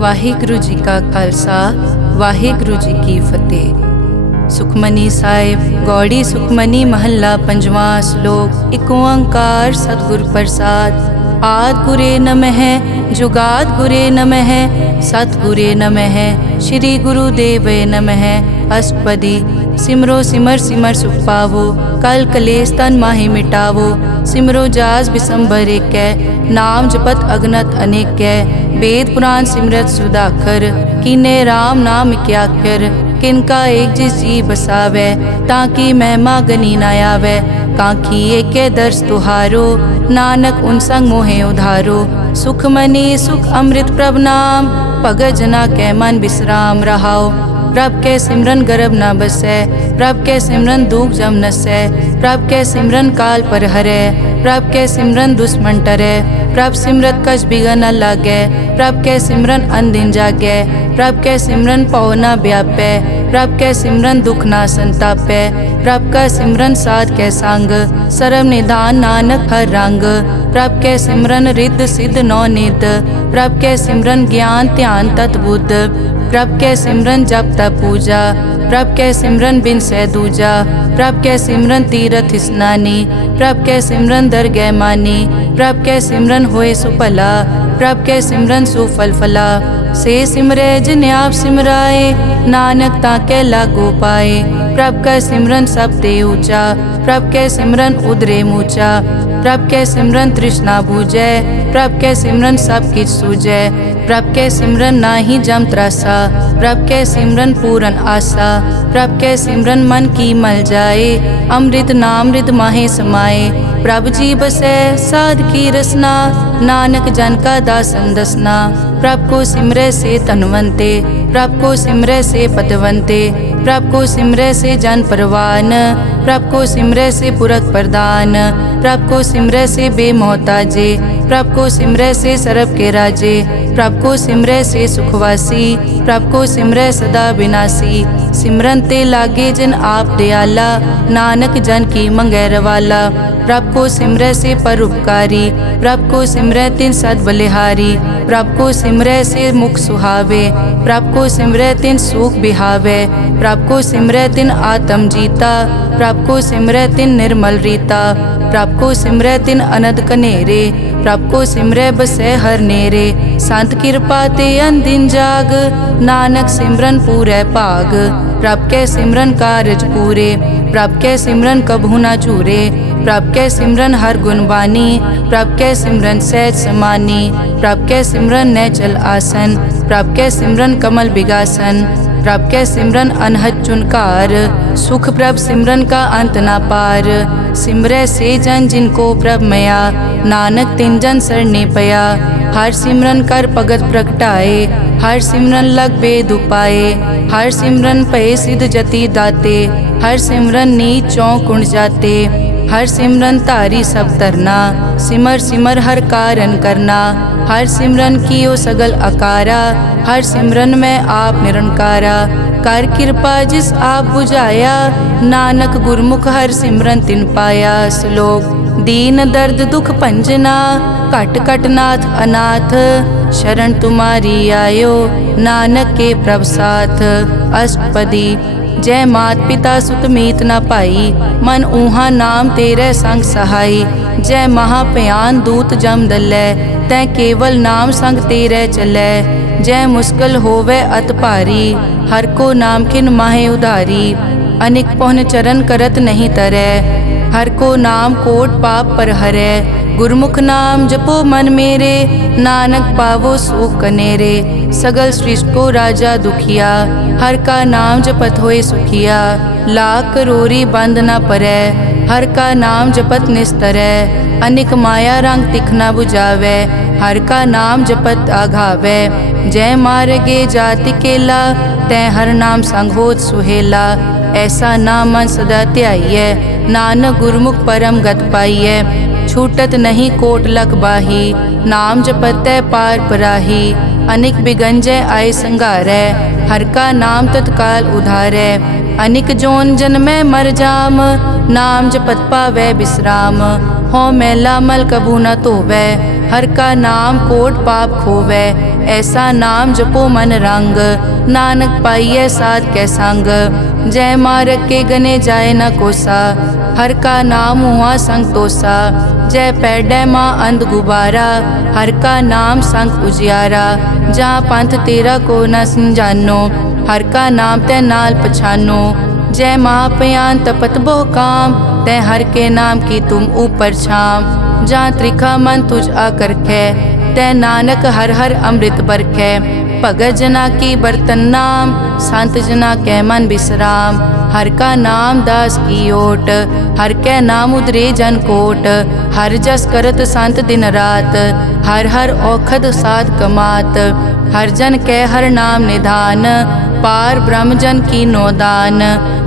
ਵਾਹਿਗੁਰੂ ਜੀ ਕਾ ਖਾਲਸਾ ਵਾਹਿਗੁਰੂ ਜੀ ਕੀ ਫਤਿਹ। ਸੁਖਮਨੀ ਸਾਹਿਬ ਗੌੜੀ ਸੁਖਮਨੀ ਮਹੱਲਾ ਪੰਜਵਾਂ ਸ਼ਲੋਕ। ਇੱਕ ਓੰਕਾਰ ਸਤਿਗੁਰ ਪ੍ਰਸਾਦ। ਆਦਿ ਗੁਰੇ ਨਮः ਜੁਗਾਦ ਗੁਰੇ ਨਮः ਸਤਿਗੁਰੇ ਨਮः ਸ਼੍ਰੀ ਗੁਰੂ ਦੇਵੇ ਨਮः। ਅਸ਼ਟਪਦੀ। सिमरो सिमर सिमर सुख पावो कल कलेस तन माहि मिटावो। सिमरो जास बिसंबर एकै नाम जपत अगनत अनेकै। वेद पुराण सिमरत सुधाकर कीने राम नाम क्याकर। किनका एक जिस जी बसावै ताकि महिमा गनी न आवै। कांखी एकै दर्श तुहारो नानक उन संग मोहे उधारो। सुख मनी सुख अमृत प्रभ नाम भगत जना कै मन विश्राम रहाओ। प्रभ के सिमरन गर्भ न बसै प्रभ के सिमरन दुख जम नसै। प्रभ के सिमरन काल पर हरै प्रभ के सिमरन दुश्मन टरै। प्रभ सिमरत कछ बिगन न लागै प्रभ के सिमरन अनदिन जागै। प्रभ के सिमरन पौ न व्यापै प्रभ के सिमरन दुख न संतापै। प्रभ का सिमरन साध के संग सर्व निधान नानक हर रंग। प्रभ के सिमरन रिद्ध सिद्ध नौ निध प्रभ के सिमरन ज्ञान ध्यान तत बुद्ध। प्रभ के सिमरन जप तप पूजा प्रभ के सिमरन बिन सै दूजा। प्रभ के सिमरन तीरथ स्नानी प्रभ के सिमरन दरगह मानी। प्रभ के सिमरन होए सुफला प्रभ के सिमरन सुफल फला। से सिमरै जिन आप सिमराए नानक ताके लागो पाए। प्रभ का सिमरन सब ते ऊंचा प्रभ के सिमरन उदरे मूचा। प्रभ के सिमरन तृष्णा बूझै प्रभ के सिमरन सब किछ सूझै। प्रभ के सिमरन नाही जम त्रासा प्रभ के सिमरन पूरन आसा। प्रभ के सिमरन मन की मल जाए अमृत नाम रिद माहे समाए। प्रभ जी बसै साध की रसना नानक जन का दासन दसना। प्रभ को सिमरै से तनवंते प्रभ को सिमरै से पतवंते। प्रभ को सिमरै से जन परवान प्रभ को सिमरै से पुरख प्रदान। प्रभ को सिमरै से बेमोहताजे प्रभ को सिमरै से सरब के राजे। प्रभ को सिमरै से सुखवासी प्रभ को सिमरै सदा विनाशी। सिमरन ते लागे जिन आप दयाला नानक जन की मंगै रवाला। प्रभ को सिमरै से परोपकारी प्रभ को सिमरै तिन सद बलिहारी। प्रभ को सिमरै से मुख सुहावे प्रभ को सिमरै तिन सुख बिहावे। प्रभ को सिमरै तिन आत्म जीता प्रभ को सिमरै तिन निर्मल रीता। प्रभ को सिमरै तिन अनद कनेरे प्रभ को सिमरै बसै हर नेरे। संत कृपा ते अनदिन जाग नानक सिमरन पूरै भाग। प्रभ के सिमरन कारज पूरे प्रभ के सिमरन कभू न चूरे। प्रभ के सिमरन हर गुण बानी प्रभ के सिमरन सहज समानी। प्रभ के सिमरन नैचल आसन प्रभ के सिमरन कमल बिगासन। प्रभ के सिमरन अनहद चुनकार सुख प्रभ सिमरन का अंत ना पार। सिमरै से जन जिनको प्रभ मया नानक तिन जन सरने पया। हर सिमरन कर भगत प्रगटाए हर सिमरन लग बेद उपाए। हर सिमरन पए सिद्ध जति दाते हर सिमरन नीच चौं कुंड जाते। हर सिमरन तारी सब तरना सिमर सिमर हर कारण करना। हर सिमरन कियो सगल अकारा हर सिमरन में आप निरंकारा। कर कृपा जिस आप बुझाया नानक गुरमुख हर सिमरन तिन पाया। श्लोक। दीन दर्द दुख भंजना घट घट नाथ अनाथ। शरण तुम्हारी आयो नानक के प्रभ साथ। अष्टपदी। जय मात पिता सुत मीत न पाई मन ऊहा नाम तेरे संग सहाई। जय महाभयान दूत जम दलै तै केवल नाम संग तेरे चलै। जय मुश्किल होवे अत भारी हर को नाम खिन माहे उधारी। अनिक पौन चरण करत नहीं तरै हर को नाम कोट पाप पर हरै। गुरमुख नाम जपो मन मेरे नानक पावो सुख कनेरे। सगल सृष्टि को राजा दुखिया हर का नाम जपत होए सुखिया। लाख करोरी बंद न परै हर का नाम जपत निस्तरै। अनिक माया रंग तिखना बुझावै हर का नाम जपत आघावै। जय मार्गे जाति केला तै हर नाम संग होत सुहेला। ऐसा नाम मन सदा ध्याइयै नानक गुरमुख परम गत पाइयै। छूटत नहीं कोट लख बाही नाम जपतै पार पराही। अनिक बिगंजय आय संघारै हर का नाम तत्काल उधारै। अनिक जोन जन्मै मर जाम नाम जपत पावै विश्राम। हो मैला मल कबू न धोवै हर का नाम कोट पाप खोवै। ऐसा नाम जपो मन रंग, नानक पाइयै साध कै संग। जय मारग के गने जाए न कोसा, हर का नाम हुआ संग तोसा। जय पैडै माँ अंध गुबारा, हर का नाम संग उजियारा। जहाँ पंथ तेरा को न समझानो, हर का नाम तै नाल पछानो। जय महापयान तपत बहु काम, तै हर के नाम की तुम ऊपर छाम। जहाँ त्रिखा मन तुझ आकर कै, तै नानक हर हर अमृत बरखै। भगत जना की बर्तन नाम, संत जना कै मन विश्राम। हर का नाम दास की ओट, हर कै नाम उदरे जन कोट। हर जस करत संत दिन रात, हर हर औखद साध कमात। हर जन कै हर नाम निधान, पार ब्रह्म जन की नोदान।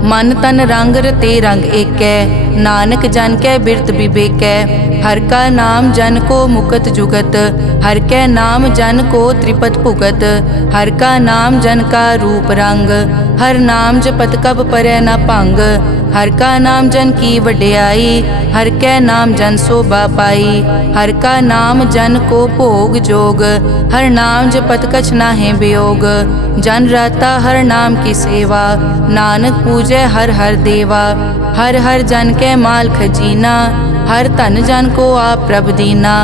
मन तन रंग रते रंग एकै, नानक जन कै बिरत विवेकै। हर का नाम जन को मुकत जुगत, हर कै नाम जन को त्रिपत भुगत। हर का नाम जन का रूप रंग, हर नाम जपत कब परै न भंग। हर का नाम जन की वड्याई, हर कै नाम जन शोभा पाई। हर का नाम जन को भोग जोग, हर नाम जपत कछ नाहि वियोग। जन राता हर नाम की सेवा, नानक पूजै हर हर देवा। हर हर जन कै माल खजीना, हर धन जन को आप प्रभ दीना।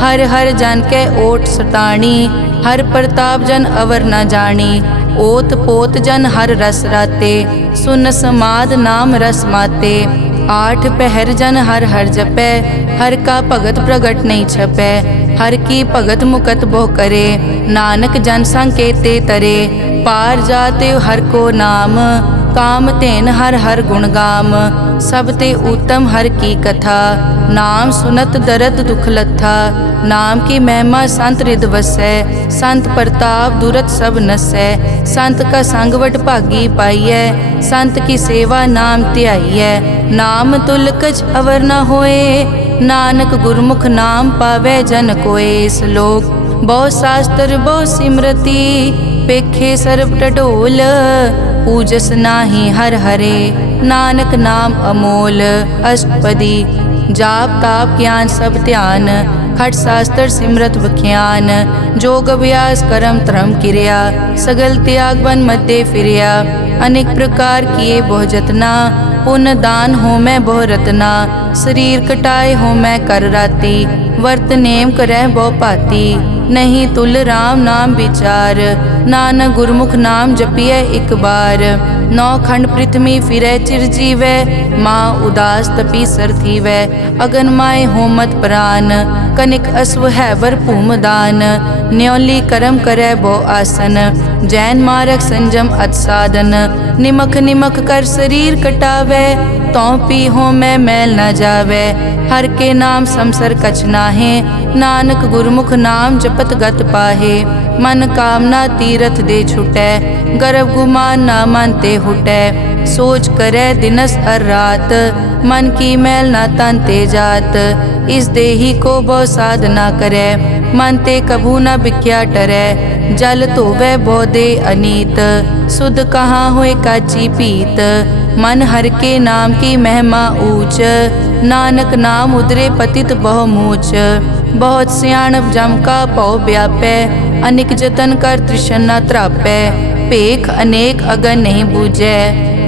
हर हर जन कै ओट सताणी, हर प्रताप जन अवर न जानी। ओत पोत जन हर रस राते, सुन समाद नाम रस माते। आठ पहर जन हर हर जपै, हर का भगत प्रगट नहीं छपै। हर की भगत मुकत बहु करे, नानक जन संकेते तरे। पार जाते हर को नाम, काम तेन हर हर गुण गाम। सब ते उत्तम हर की कथा, नाम सुनत दरद दुख लथा। नाम की महिमा संत रिद वसै, संत प्रताप दुरत सब नसै। संत का संग वड भागी पाइयै, संत की सेवा नाम ध्याइयै। नाम तुल कछ अवर न होए, नानक गुरमुख नाम पावै जन कोए। श्लोक बहु शास्त्र बहु सिमरति, पेखे सर्ब टडोल। पूजस नाही हर हरे, नानक नाम अमोल। अष्टपदी जाप ताप ज्ञान सब ध्यान, खट शास्त्र सिमरत बख्यान। जोग अभ्यास करम धर्म क्रिया, सगल त्याग बन मध्य फिरिया। अनेक प्रकार किए बहु जतना, पुण्य दान हो मैं बहु रतना। शरीर कटाए हो मैं कर राती, वर्त नेम करह बहु पाती। नहीं तुल राम नाम विचार, नानक गुरमुख नाम जपिए एक बार। नौ खंड पृथ्वी फिरै चिर जीवै, माँ उदास तपी सर थीवै। अगन माय होमत प्राण, कनिक अश्व हैवर भूमदान। न्योली करम करै बहु आसन, जैन मारक संजम अत साधन। निमख निमख कर शरीर कटावै, तौ पी हो मैं मैल न जावै। हर के नाम समसर कछ नाहे, नानक गुरमुख नाम जपत गत पाहे। मन कामना तीरथ दे छुटै, गर्भ गुमान न मन ते हुटै। सोच करै दिनस हर रात, मन की मैल न तन ते जात। इस देही को बहु साधना करै, मन ते कभू न बिख्या टरै। जल धोवै बहु दे अनीत, सुध कहाँ होए काची पीत। मन हर के नाम की महिमा ऊंच, नानक नाम उदरे पतित बहु मूच। बहुत सियाणप जम का पौ व्यापै, अनेक जतन कर तृष्ण न त्रापै। पेख अनेक अगन नहीं बूझै,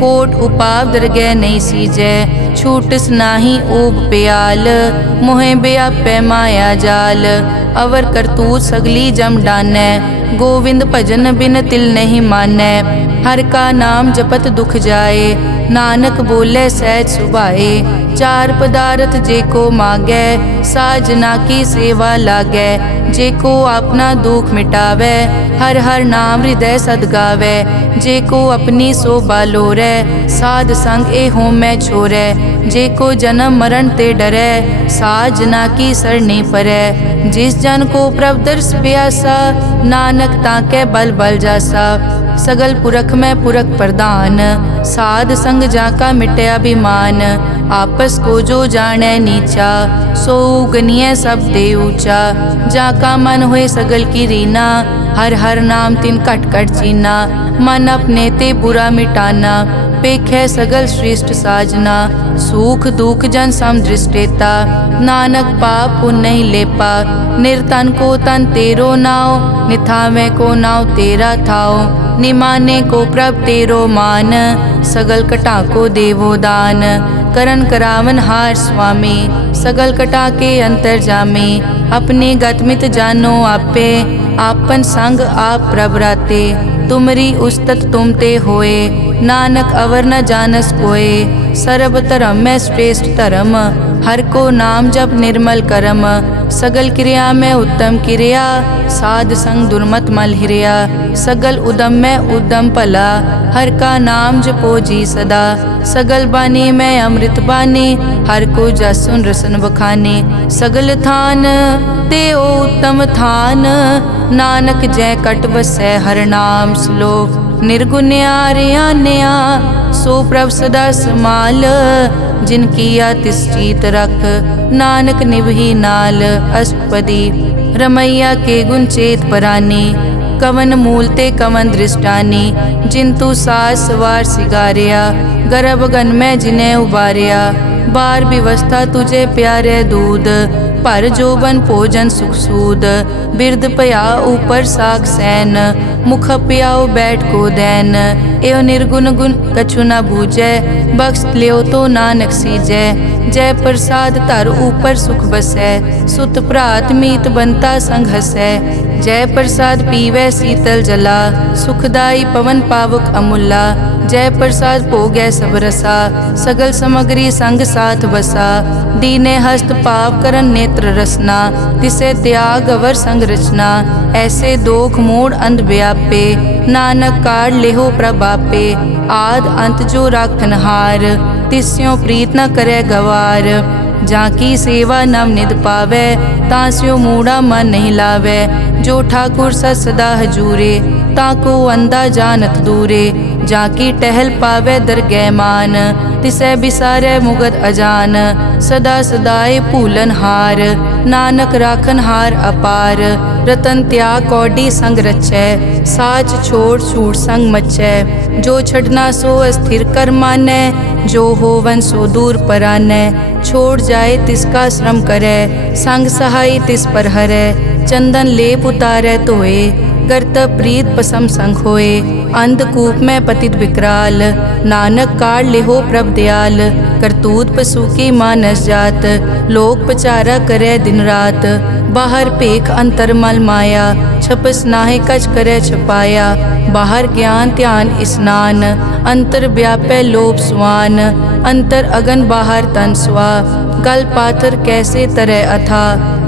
कोट उपाव दरगह नहीं सीजै। छूटस नाही ऊब प्याल, मोहे व्यापै माया जाल। अवर करतूत सगली जम डानै, गोविंद भजन बिन तिल नहीं मानै। हर का नाम जपत दुख जाए, नानक बोले सहज सुभाए। चार पदार्थ जे को मांगै, साजना की सेवा लागै। जे को अपना दुख मिटावै, हर हर नाम हृदय सद गावै। जे को अपनी शोभा लोरै, साध संग ए होमै छोरै। जे को जन्म मरण ते डरै, साजना की सरनी परै। जिस जन को प्रभ दर्श प्यासा, नानक ताकै बल बल जासा। सगल पुरख में पुरख प्रधान, साध संग जाका मिटे अभिमान। आपस को जो जाने नीचा, सो गनिय सब ते ऊंचा। जाका मन होए सगल की रीना, हर हर नाम तिन कट कट चीना। मन अपने ते बुरा मिटाना, पेखै सगल श्रेष्ठ साजना, सुख दुख जन सम दृष्टेता। नानक पाप पुण्य नहीं लेपा, निर्तन को तन तेरो नाव। निथावे को नाव तेरा थाओ, निमाने को प्रभ तेरो मान। सगल कटा को देवो दान, करन करावन हार स्वामी। सगल कटा के अंतर जामे, अपने गतमित जानो आपे। आपन संग आप प्रभ राते, तुमरी उस्तत तुम ते होए। नानक अवर न जानस कोए, सर्ब धर्म में श्रेष्ठ धर्म। हर को नाम जप निर्मल करम, सगल क्रिया में उत्तम क्रिया। साध संग दुर्मत मल हिरिया, सगल उदम में उद्दम भला। हर का नाम जपो जी सदा, सगल बानी में अमृत बानी। हर को जसुन रसन बखाने, सगल थान देओ उत्तम थान। नानक जय कट बसै हर नाम श्लोक। निर्गुण्या रियान्या सो प्रभ सदा समाल। जिन किया तिस चीत रख, नानक निभही नाल। अष्टपदी रमैया के गुण चेत परानी, कवन मूल ते कवन दृष्टानी। जिंतु सास वार सिगारिया, गर्भ गन में जिन्हें उबारिया। बार व्यवस्था तुझे प्यारे दूध, पर जोबन भोजन सुख सूद। बिरद पया ऊपर साग सैन, मुख पियाओ बैठ को दैन। एव निर्गुण गुण कछु न बूझै, बख्श लियो तो नानक सीजै। जय प्रसाद धर ऊपर सुख बसै, सुत भ्रात मीत बनता संग हसै। जय प्रसाद पीवै शीतल जला, सुखदाई पवन पावक अमूला। जय प्रसाद भोगै सब रसा, सगल समग्री संग साथ बसा। दीने हस्त पाव करन नेत्र रसना, तिसे त्याग अवर संग रचना। ऐसे दोख मूढ़ अंध व्यापे, नानक काढ़ लेहो प्रभापे। आद अंत जो राखन हार, तिस्यों प्रीत न करे गवार। जाकी सेवा नव निध पावै, तास्यो मूढ़ा मन नहीं लावै। जो ठाकुर सदा हजूरे, ताको अंधा जानत दूरे। जाकी टहल पावै दरगह मान, तिसै बिसारै मुगद अजान। सदा सदाए भूलन हार, नानक राखन हार अपार। रतन त्याग कौडी संग रचै, साच छोड़ छूट संग मचै। जो छड़ना सो अस्थिर कर मानै, जो होवन सो दूर परानै। छोड़ जाए तिसका श्रम करै, संग सहाय तिस पर हरै। चंदन लेप उतारै धोए, करतब प्रीत पसम संग होए। अंधकूप में पतित विकराल, नानक काढ़ लेहो प्रभ दयाल। करतूत पशु की मानस जात, लोक पचारा करे दिन रात। बाहर पेख अंतर मल माया, छपस नाहे कछ करे छपाया। बाहर ज्ञान ध्यान स्नान, अंतर व्यापै लोभ स्वान। अंतर अगन बाहर तन स्वा, गल पाथर कैसे तरह अथा।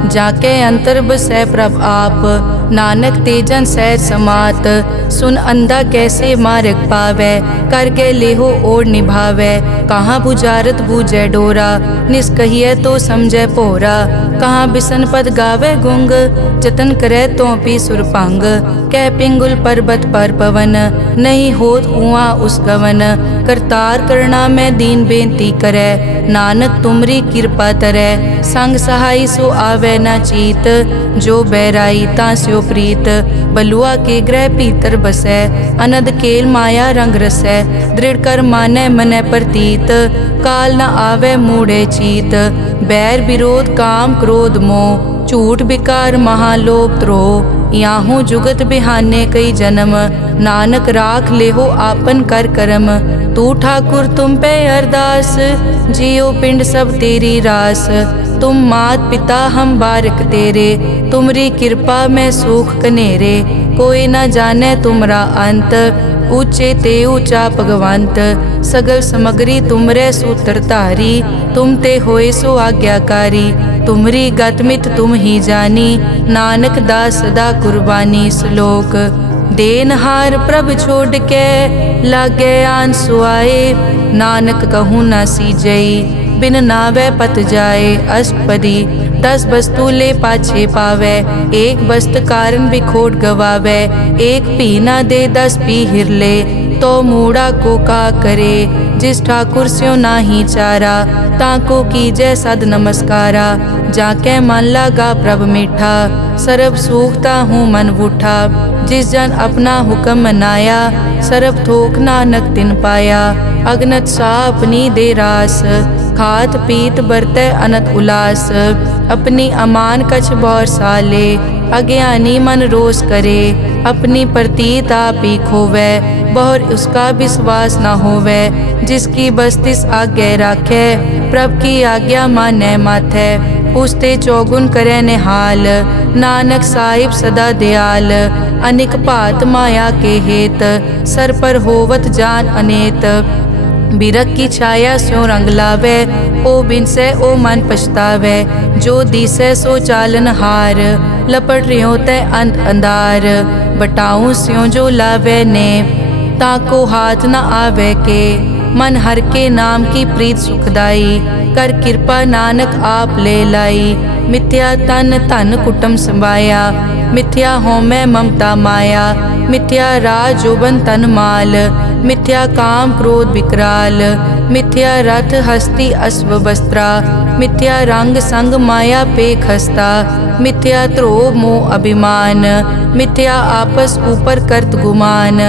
जाके अंतर बसै प्रभ आप, नानक तेजन सैर समात। सुन अंधा कैसे मार्ग पावै, कर गए लेहो ओर निभावै। कहाँ बुझारत बूझै डोरा, निष्कहिए तो समझै पोरा। कहाँ बिसन पद गावे गुंग, जतन करे तो पी सुरभंग। कह पिंगुल पर्वत पर पवन, नहीं होत कुआं उस गवन। करतार करना में दीन बेनती करे, नानक तुमरी कृपा तरै। संग सहाय सो आवे न चीत, जो बैराई तास्यो प्रीत। बलुआ के ग्रह भीतर बसै, अनद केल माया रंग रसै। दृढ़ कर मानै मनै प्रतीत, काल न आवे मूढ़े चीत। बैर विरोध काम क्रोध मोह, झूठ विकार महालोभ द्रोह। याहू जुगत बिहाने कई जन्म, नानक राख लेहो आपन कर करम। तू ठाकुर तुम पे अरदास, जियो पिंड सब तेरी रास। तुम मात पिता हम बारक तेरे, तुमरी कृपा में सुख कनेरे। कोई न जाने तुमरा अंत, ऊंचे ते ऊंचा भगवंत। सगल समग्री तुमरे सूत्रधारी, तुम ते होए सो आज्ञाकारी। तुमरी गतमित तुम ही जानी, नानक दास सदा कुर्बानी। श्लोक देनहार प्रभ छोड़ के, लागे आन सुआए। नानक कहूँ न सीजई, बिन नावे पत जाए। अष्टपदी 10 वस्तु ले पाछे पावे, एक वस्त कारण बिखोट गवावे। एक पी न दे 10 पी हिरले, तो मूढ़ा को का करे। जिस ठाकुर स्यो नाही चारा, ताको कीजै सद नमस्कारा। जाके मन लागा प्रभ मीठा, सरब सूखता हूँ मन बूठा। जिस जन अपना हुक्म मनाया, सरब थोक नानक तिन पाया। अगनत सा अपनी दे रास, खात पीत बरतै अनत उलास। अपनी अमान कछ बौर साले, अज्ञानी मन रोस करे। अपनी प्रतीत आप ही खोवै, बहुर उसका विश्वास न होवै। जिसकी बस्तिस आज्ञा राखै, प्रभ की आज्ञा मानै माथै। उसते चौगुन करे निहाल, नानक साहिब सदा दयाल। अनिक भात माया के हेत, सर पर होवत जान अनेत। बिरख की छाया स्यों रंग लावै, ओ बिनसै ओ मन पछतावै। जो दिसै सो चालन हार, लपट रियो तै अंत अंधार। बटाऊं स्यों जो लावै ने, ताको हाथ न आवे के। मन हर के नाम की प्रीत सुखदाई, कर कृपा नानक आप ले लाई। मिथ्या तन धन कुटुम संभाया, मिथ्या होमै ममता माया। मिथ्या राज जोबन तन माल, मिथ्या काम क्रोध विकराल। मिथ्या रथ हस्ती अश्व वस्त्रा, मिथ्या रंग संग माया पेख हस्ता। मिथ्या ध्रोह मोह अभिमान, मिथ्या आपस ऊपर करत गुमान।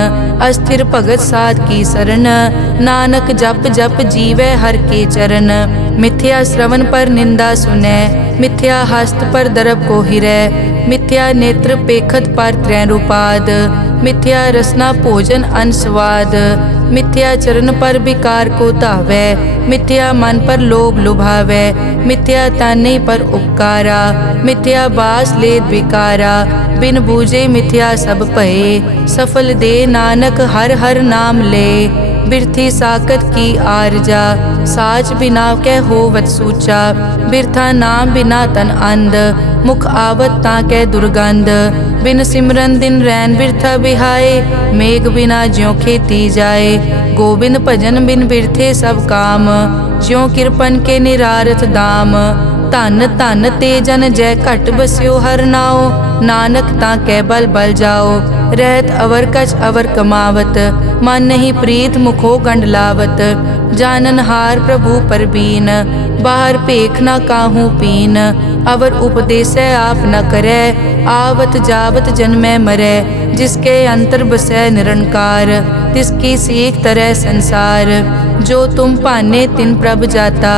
अस्थिर भगत साध की शरण, नानक जप जप जीवै हर के चरण। मिथ्या श्रवण पर निंदा सुनै, मिथ्या हस्त पर दरब को हिरै। मिथ्या नेत्र पेखत पर त्रैन रूपाद, मिथ्या रसना भोजन अन स्वाद। मिथ्या चरण पर विकार को धावै, मिथ्या मन पर लोभ लुभावै। मिथ्या ताने पर उपकारा, मिथ्या बास लेत विकारा। बिन बूझे मिथ्या सब भये, सफल दे नानक हर हर नाम ले। बिरथी साकत की आरजा, साच बिना कै होवत सूचा। बिरथा नाम बिना तन अंध, मुख आवत ताकै दुर्गंध। बिन सिमरन दिन रैन बिरथा बिहाए, मेघ बिना ज्यों खेती जाए। गोबिंद भजन बिन बिरथे सब काम, ज्यों किरपन के निरारथ दाम। धन धन ते जन जय घट बस्यो हर नाओ, नानक ताकै बल बल जाओ। रहत अवर कछ अवर कमावत, मन नहीं प्रीत मुखो गंड लावत। जानन हार प्रभु परबीन, बाहर पेख न काहू पीन। अवर उपदेसै आप न करै, आवत जावत जन्मै मरै। जिसके अंतर बसै निरंकार, तिसकी सीख तरह संसार। जो तुम पाने तिन प्रभ जाता,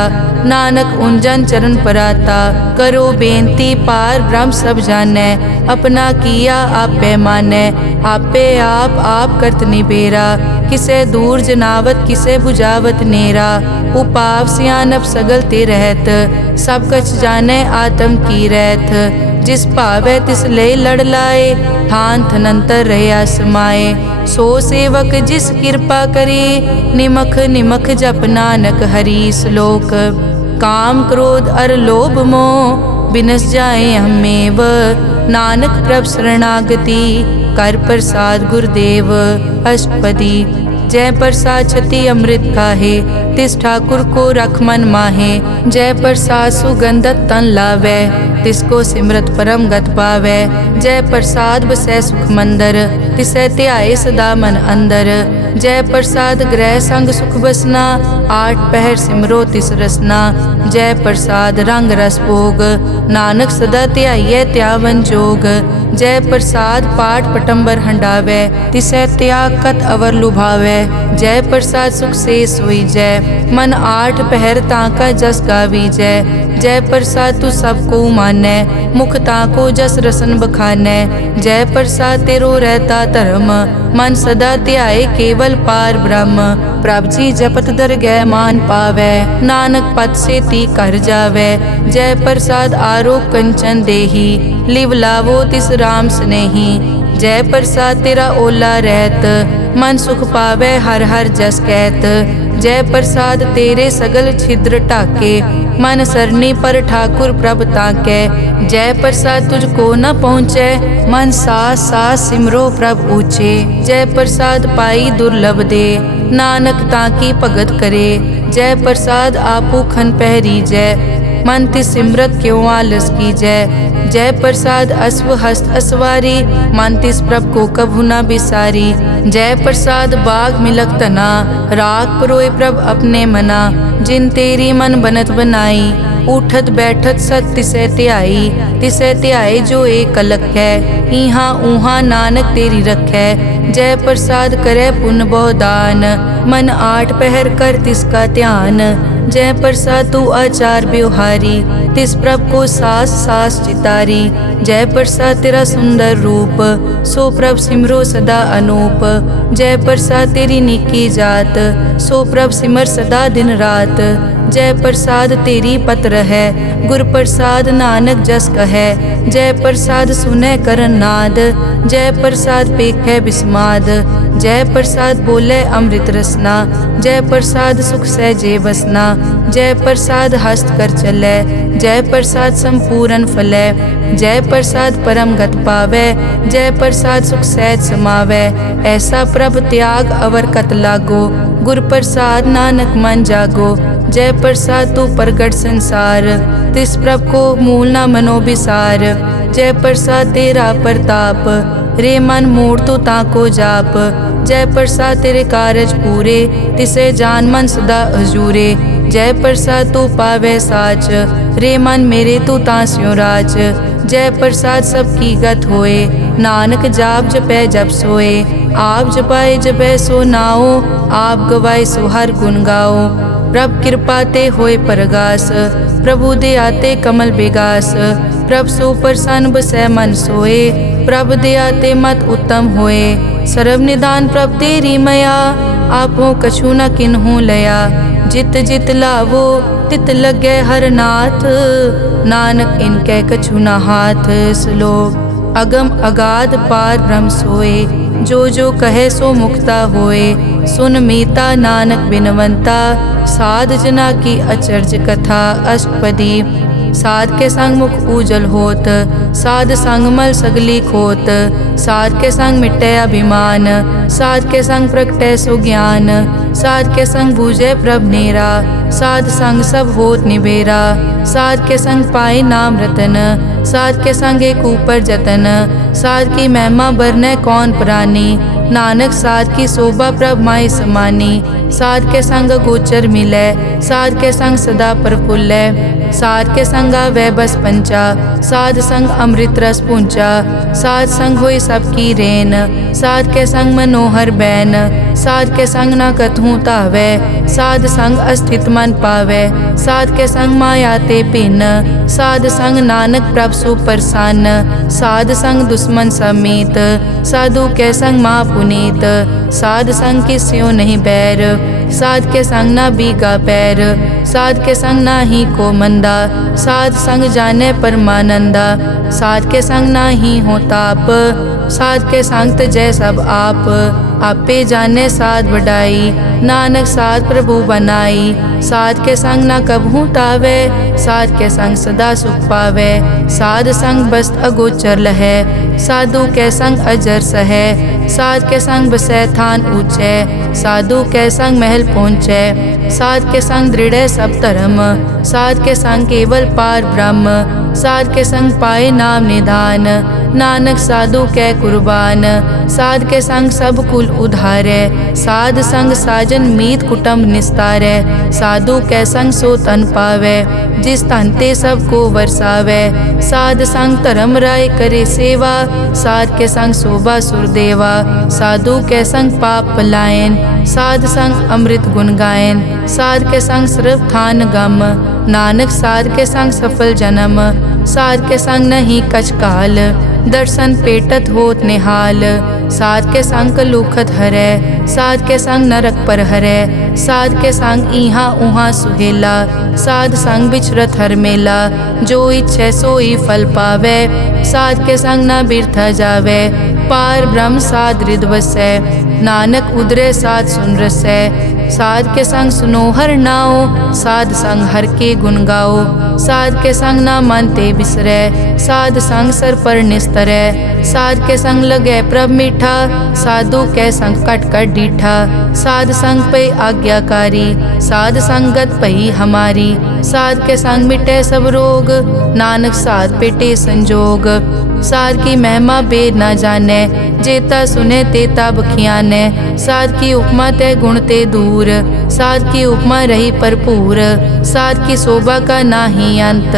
नानक उंजन चरण पराता। करो बेनती पार ब्रह्म सब जानै, अपना किया आपे मानै। आपे आप करत निबेरा, किसे दूर जनावत किसे बुझावत नेरा। उपाव सियानप सगल ते रहत, सब कछ जानै आत्म की रहत। जिस भावै तिस ले लड़ लाए, थान थनंतर रहया समाए। सो सेवक जिस कृपा करे, निमख निमख जप नानक हरि श्लोक। काम क्रोध अर लोभ मोह, बिनस जाए हमेव। नानक प्रभ शरणागति, कर प्रसाद गुरुदेव। अष्टपदी। जय प्रसाद छति अमृत काहे, तिस ठाकुर को रख मन माहे। जय प्रसाद सुगंधत तन लावै, तिसको सिमरत परम गत पावै। जय प्रसाद बसै सुख मंदर, तिसै ध्याए सदा मन अंदर। जय प्रसाद ग्रह संग सुख बसना, आठ पहर सिमरो तिस रसना। जय प्रसाद रंग रस भोग, नानक सदा ध्याइयै त्यावन जोग। जय प्रसाद पाठ पटंबर हंडावै, तिसै त्याग कत अवर लुभावै। जय प्रसाद सुख से सोई जय, मन आठ पहर ताका जस गावी जय। जय प्रसाद तू सबको मानै, मुख ताको जस रसन बखानै। जय प्रसाद तेरो रहता धर्म, मन सदा ध्याए केवल पार ब्रह्म। प्रभ जी जपत दरगह मान पावै, नानक पद से ती कर जावै। जय प्रसाद आरोग कंचन देही, लिव लावो तिस राम स्नेही। जय प्रसाद तेरा ओला रहत, मन सुख पावै हर हर जस कहत। जय प्रसाद तेरे सगल छिद्र ढाके, मन सरनी पर ठाकुर प्रभ ताकै। जय प्रसाद तुझको न पहुँचै, मन सास सास सिमरो प्रभ ऊँचे। जय प्रसाद पाई दुर्लभ दे, नानक ताकी भगत करे। जय प्रसाद आपू खन पहरी जय, मन तिस सिमरत क्यों आलस की जय। जय प्रसाद अश्व हस्त असवारी, मन तिस प्रभ को कभु न बिसारी। जय प्रसाद बाग मिलक तना, राख परोए प्रभ अपने मना। जिन तेरी मन बनत बनाई, उठत बैठत सत तिसै ध्याई जो एक अलख है। इहाँ ऊहाँ नानक तेरी रखै, जय प्रसाद करे पुन बहु दान। मन आठ पहर कर तिसका ध्यान, जय प्रसाद तू आचार व्यवहारी। तिस प्रभ को सास सास चितारी, जय प्रसाद तेरा सुंदर रूप। सो प्रभ सिमरो सदा अनूप, जय प्रसाद तेरी निकी जात। सो प्रभ सिमर सदा दिन रात, जय प्रसाद तेरी पत्र है। गुर प्रसाद नानक जस कहे, जय प्रसाद सुनै करन नाद। जय प्रसाद पेखै बिस्माद, जय प्रसाद बोले अमृत रसना। जय प्रसाद सुख सहजे बसना, जय प्रसाद हस्त कर चलै। जय प्रसाद संपूर्ण फलै, जय प्रसाद परम गत पावै। जय प्रसाद सुख सहज समावै, ऐसा प्रभ त्याग अवर कत लागो। गुर प्रसाद नानक मन जागो, जय प्रसाद तू प्रगट संसार। तिस प्रभ को मूल न मनो बिसार, जय प्रसाद तेरा प्रताप। रे मन मूड तू ताको जाप, जय प्रसाद तेरे कारज पूरे। तिसे जान मन सदा हजूरे, जय प्रसाद तू पावे साच। रे मन मेरे तू तास्यो राज, जय प्रसाद सबकी गत होए। नानक जाप जपै जप सोए, आप जपाए जपै सो नाओ। आप गवाए सो हर गुण गाओ, प्रभ कृपा ते होए परगास। प्रभु दे आते कमल बेगास, प्रभ सो प्रसन्न बसै मन सोए। प्रभ दे आते मत उत्तम होए, सर्व निदान प्रभ तेरी मया। आपो कछु न किन्हू लया, जित जित लावो तित लगे हर नाथ। नानक इनके कछु न हाथ। श्लोक अगम अगाध पार ब्रह्म सोए, जो कहे सो मुक्ता होए। सुन मीता नानक बिनवंता, साध जना की अचर्ज कथा। अष्टपदी साध के संग मुख उजल होत, साध संग मल सगली खोत। साध के संग मिटे अभिमान, साध के संग प्रगटे सो ज्ञान। साध के संग बूझे प्रभ नेरा, साध संग सब होत निबेरा। साध के संग पाए नाम रतन, साध के संग एक ऊपर जतन। साध की महिमा बरने कौन प्राणी, नानक साध की शोभा प्रभ माई समानी। साध के संग गोचर मिलै, साध के संग सदा प्रफुल्लै। साध के संग आवे बस पंचा, साध संग अमृत रस पूंचा। साध संग होई सबकी रेन, साध के संग मनोहर बैन। साध के संग न कथूं तावै, साध संग अस्थित मन पावै। साध के संग माया ते भिन्न, साध संग नानक प्रभ सु प्रसन्न। साध संग दुश्मन समीत, साधु के संग माँ पुनीत। साध संग किस्यो नहीं बैर, साध के संग ना बीगा पैर। साध के संग ना ही को मंदा, साध संग जाने परमानंदा। साध के संग ना ही हो ताप, साध के संग तजै सब आप। आपे जाने साध बढ़ाई, नानक साध प्रभु बनाई। साध के संग ना कबहू तावै, साध के संग सदा सुख पावै। साध संग बस्त अगोचर लहै, साधु के संग अजर सहै। साध के संग बसै थान ऊंचै, साधु के संग महल पहुँचै। साध के संग दृढ़ सब धर्म, साध के संग केवल पार ब्रह्म। साध के संग पाए नाम निधान, नानक साधु कै कुर्बान। साध के संग सब कुल उधारै, साध संग साजन मीत कुटुंब निस्तारै। साधु कै संग सो तन पावै, जिस तन ते सब को वरसावै। साध संग धर्म राय करे सेवा, साध के संग शोभा सुरदेवा। साधु के संग पाप पलायन, साध संग अमृत गुण गायन। साध के संग सर्व थान गम, नानक साध के संग सफल जन्म। साध के संग नहीं कछ काल, दर्शन पेटत होत निहाल। साध के संग लूखत हरै, साध के संग नरक पर हरै। साध के संग इहाँ उहाँ सुहेला, साध संग बिचरत हर मेला। जो इच्छै सोई फल पावै, साध के संग न बिरथा जावै। पार ब्रह्म साध हृद बसै, नानक उदरे साध सुन रसै। साध के संग सुनो हर नाओ, साध संग हर के गुण गाओ। साध के संग ना मन ते बिसरै, साध संग सर पर निस्तरै। साध के संग लगे प्रभ मीठा, साधु के संग कट कट डीठा। साध संग पे आज्ञाकारी, साध संगत पई हमारी। साध के संग मिटे सब रोग, नानक साध पेटे संजोग। साध की महिमा बेद ना जाने, जेता सुने तेता बखियाने। साध की उपमा ते गुण ते दूर, साध की उपमा रही भरपूर। साध की शोभा का नाही अंत,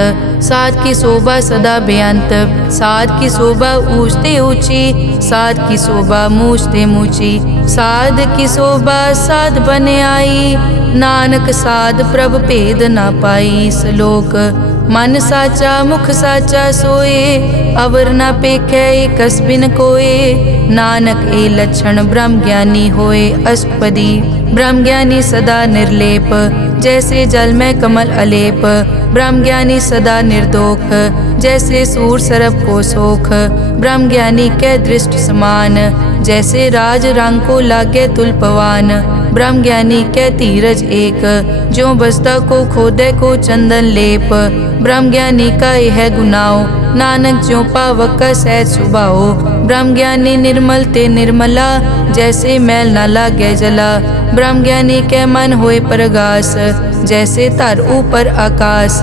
साध की शोभा सदा बेअंत। साध की शोभा ऊंच ते ऊंची, साध की शोभा मूछ ते मूची। साध की शोभा साध बने आई, नानक साध प्रभ भेद ना पाई। श्लोक मन साचा मुख साचा सोए, अवर ना पेखै एकस बिन कोए। नानक ए लक्षण ब्रह्म ज्ञानी होए। अष्टपदी ब्रह्म ज्ञानी सदा निर्लेप, जैसे जल में कमल अलेप। ब्रह्म ज्ञानी सदा निर्दोख, जैसे सूर सरप को सोख। ब्रह्म ज्ञानी के दृष्ट समान, जैसे राज रंग को लागे तुलपवान। ब्रह्म ज्ञानी के धीरज एक, जो बसता को खोदे को चंदन लेप। ब्रह्म ज्ञानी का यह गुनाओ, नानक ज्यों पावक का सहज सुभाओ। ब्रह्म ज्ञानी निर्मल ते निर्मला, जैसे मैल न लागे जला। ब्रह्म ज्ञानी के मन होए प्रगास, जैसे धर ऊपर आकाश।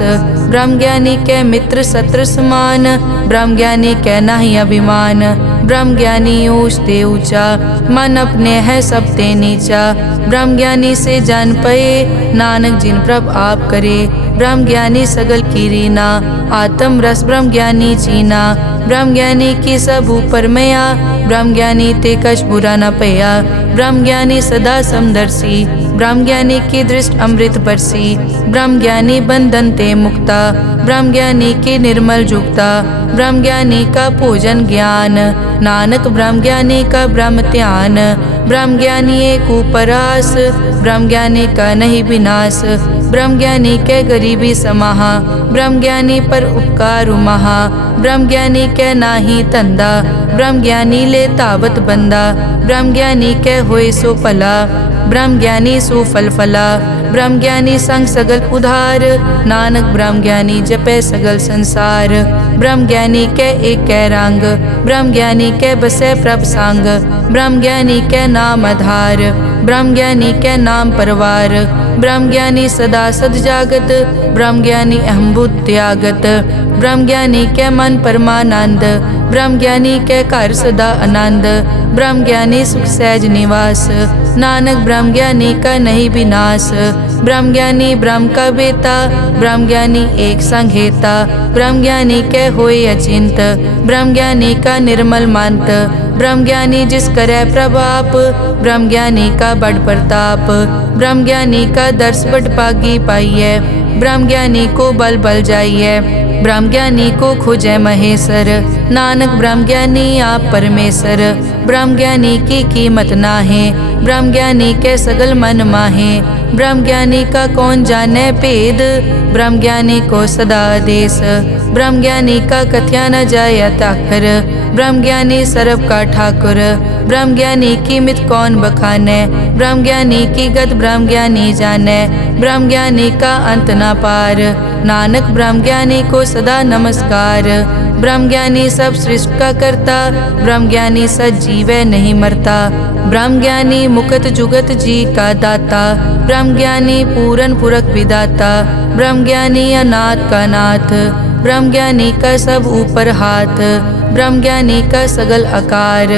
ब्रह्म ज्ञानी के मित्र शत्रु समान, ब्रह्म ज्ञानी के नाही अभिमान। ब्रह्म ज्ञानी ऊंच ते ऊंचा, मन अपने है सब ते नीचा। ब्रह्म ज्ञानी से जान पए, नानक जिन प्रभ आप करे। ब्रह्म ज्ञानी सगल की रीना, आत्म रस ब्रह्म ज्ञानी चीना। ब्रह्म ज्ञानी की सब ऊपर मया, ब्रह्म ज्ञानी ते कछ बुरा न पया। ब्रह्म ज्ञानी सदा समदर्शी, ब्रह्म ज्ञानी की दृष्ट अमृत बरसी। ब्रह्म ज्ञानी बंधन ते मुक्ता, ब्रह्म ज्ञानी की निर्मल जुगता। ब्रह्म ज्ञानी का पूजन ज्ञान, नानक ब्रह्म ज्ञानी का ब्रह्म ध्यान। ब्रह्म ज्ञानी एक उपरास, ब्रह्म ज्ञानी का नहीं विनाश। ब्रह्म ज्ञानी के गरीबी समाहा, ब्रह्म ज्ञानी पर उपकार महा। ब्रह्म ज्ञानी के नाही धंधा, ब्रह्म ज्ञानी ले तावत बंदा। ब्रह्म ज्ञानी के होए सो भला, ब्रह्म ज्ञानी सो फल फला। ब्रह्म ज्ञानी संग सगल उधार, नानक ब्रह्म ज्ञानी जपे सगल संसार। ब्रह्म ज्ञानी के एक कै रंग, ब्रह्म ज्ञानी के बसे प्रभ संग। ब्रह्म ज्ञानी के नाम आधार, ब्रह्म ज्ञानी के नाम परवार। ब्रह्म ज्ञानी सदा सद जागत, ब्रह्म ज्ञानी अहम बुद्धि त्यागत। ब्रह्म ज्ञानी के मन परमानंद, ब्रह्म ज्ञानी के घर सदा आनंद। ब्रह्म ज्ञानी सुख सहज निवास, नानक ब्रह्म ज्ञानी का नहीं विनाश। ब्रह्म ज्ञानी ब्रह्म का बेता, ब्रह्म ज्ञानी एक संघेता। ब्रह्म ज्ञानी के होए अचिंत, ब्रह्म ज्ञानी का निर्मल मंत। ब्रह्म ज्ञानी जिस करे प्रभाप, ब्रह्म ज्ञानी का बड़ प्रताप। ब्रह्म ज्ञानी का दर्श बड़ पागी पाइये, ब्रह्म ज्ञानी को बल बल जाइए। ब्रह्म ज्ञानी को खोजे महेश्वर, नानक ब्रह्म ज्ञानी आप परमेश्वर। ब्रह्म ज्ञानी की कीमत नाहे, ब्रह्म ज्ञानी के सगल मन माहे। ब्रह्म ज्ञानी का कौन जाने भेद, ब्रह्म ज्ञानी को सदा आदेश। ब्रह्म ज्ञानी का कथ्या न जाय ताखर, ब्रह्म ज्ञानी सर्व का ठाकुर। ब्रह्म ज्ञानी की मित कौन बखाने, ब्रह्म ज्ञानी की गत ब्रह्म ज्ञानी जाने। ब्रह्म ज्ञानी का अंत न पार, नानक ब्रह्म ज्ञानी को सदा नमस्कार। ब्रह्म ज्ञानी सब सृष्टि का करता, ब्रह्म ज्ञानी सजीवै नहीं मरता। ब्रह्म ज्ञानी मुकत जुगत जी का दाता, ब्रह्म ज्ञानी पूरन पुरख विदाता। ब्रह्म ज्ञानी अनाथ का नाथ, ब्रह्म ज्ञानी का सब ऊपर हाथ। ब्रह्म ज्ञानी का सगल आकार,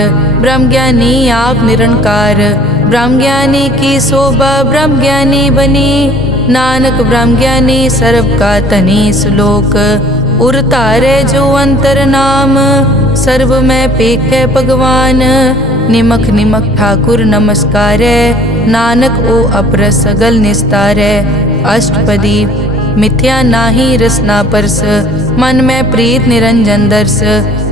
ब्रह्म ज्ञानी आप निरंकार। ब्रह्म ज्ञानी की शोभा ब्रह्म ज्ञानी बनी, नानक ब्रह्म ज्ञानी सर्व का तनी। श्लोक उर तारे जो अंतर नाम, सर्व में पेखे भगवान। निमक निमक ठाकुर नमस्कारे, नानक ओ अपर सगल निस्तारे। अष्टपदी मिथ्या नाही रसना परस, मन में प्रीत निरंजन दर्श।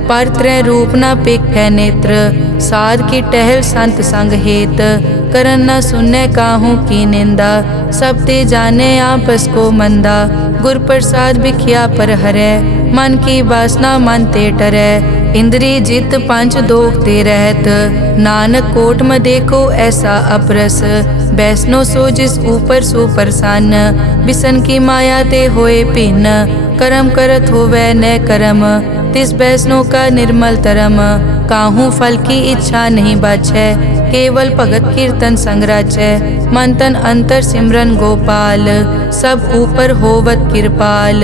पर त्रय रूप न पेखे नेत्र, साध की टहल संत संग हेत। करन न सुने काहू की निंदा, सब ते जाने आपस को मंदा। गुर प्रसाद बिखिया पर हरै, मन की वासना मन ते टरै। इंद्री जित पंच दोख ते रहत, नानक कोट में देखो ऐसा अपरस। वैष्णो सो जिस ऊपर सो प्रसन्न, बिसन की माया ते होए भिन्न। कर्म करत होवे न कर्म, तिस वैष्णो का निर्मल तरम। काहू फल की इच्छा नहीं बाछै, केवल भगत कीर्तन संग राचै। मन तन अंतर सिमरन गोपाल, सब ऊपर होवत कृपाल।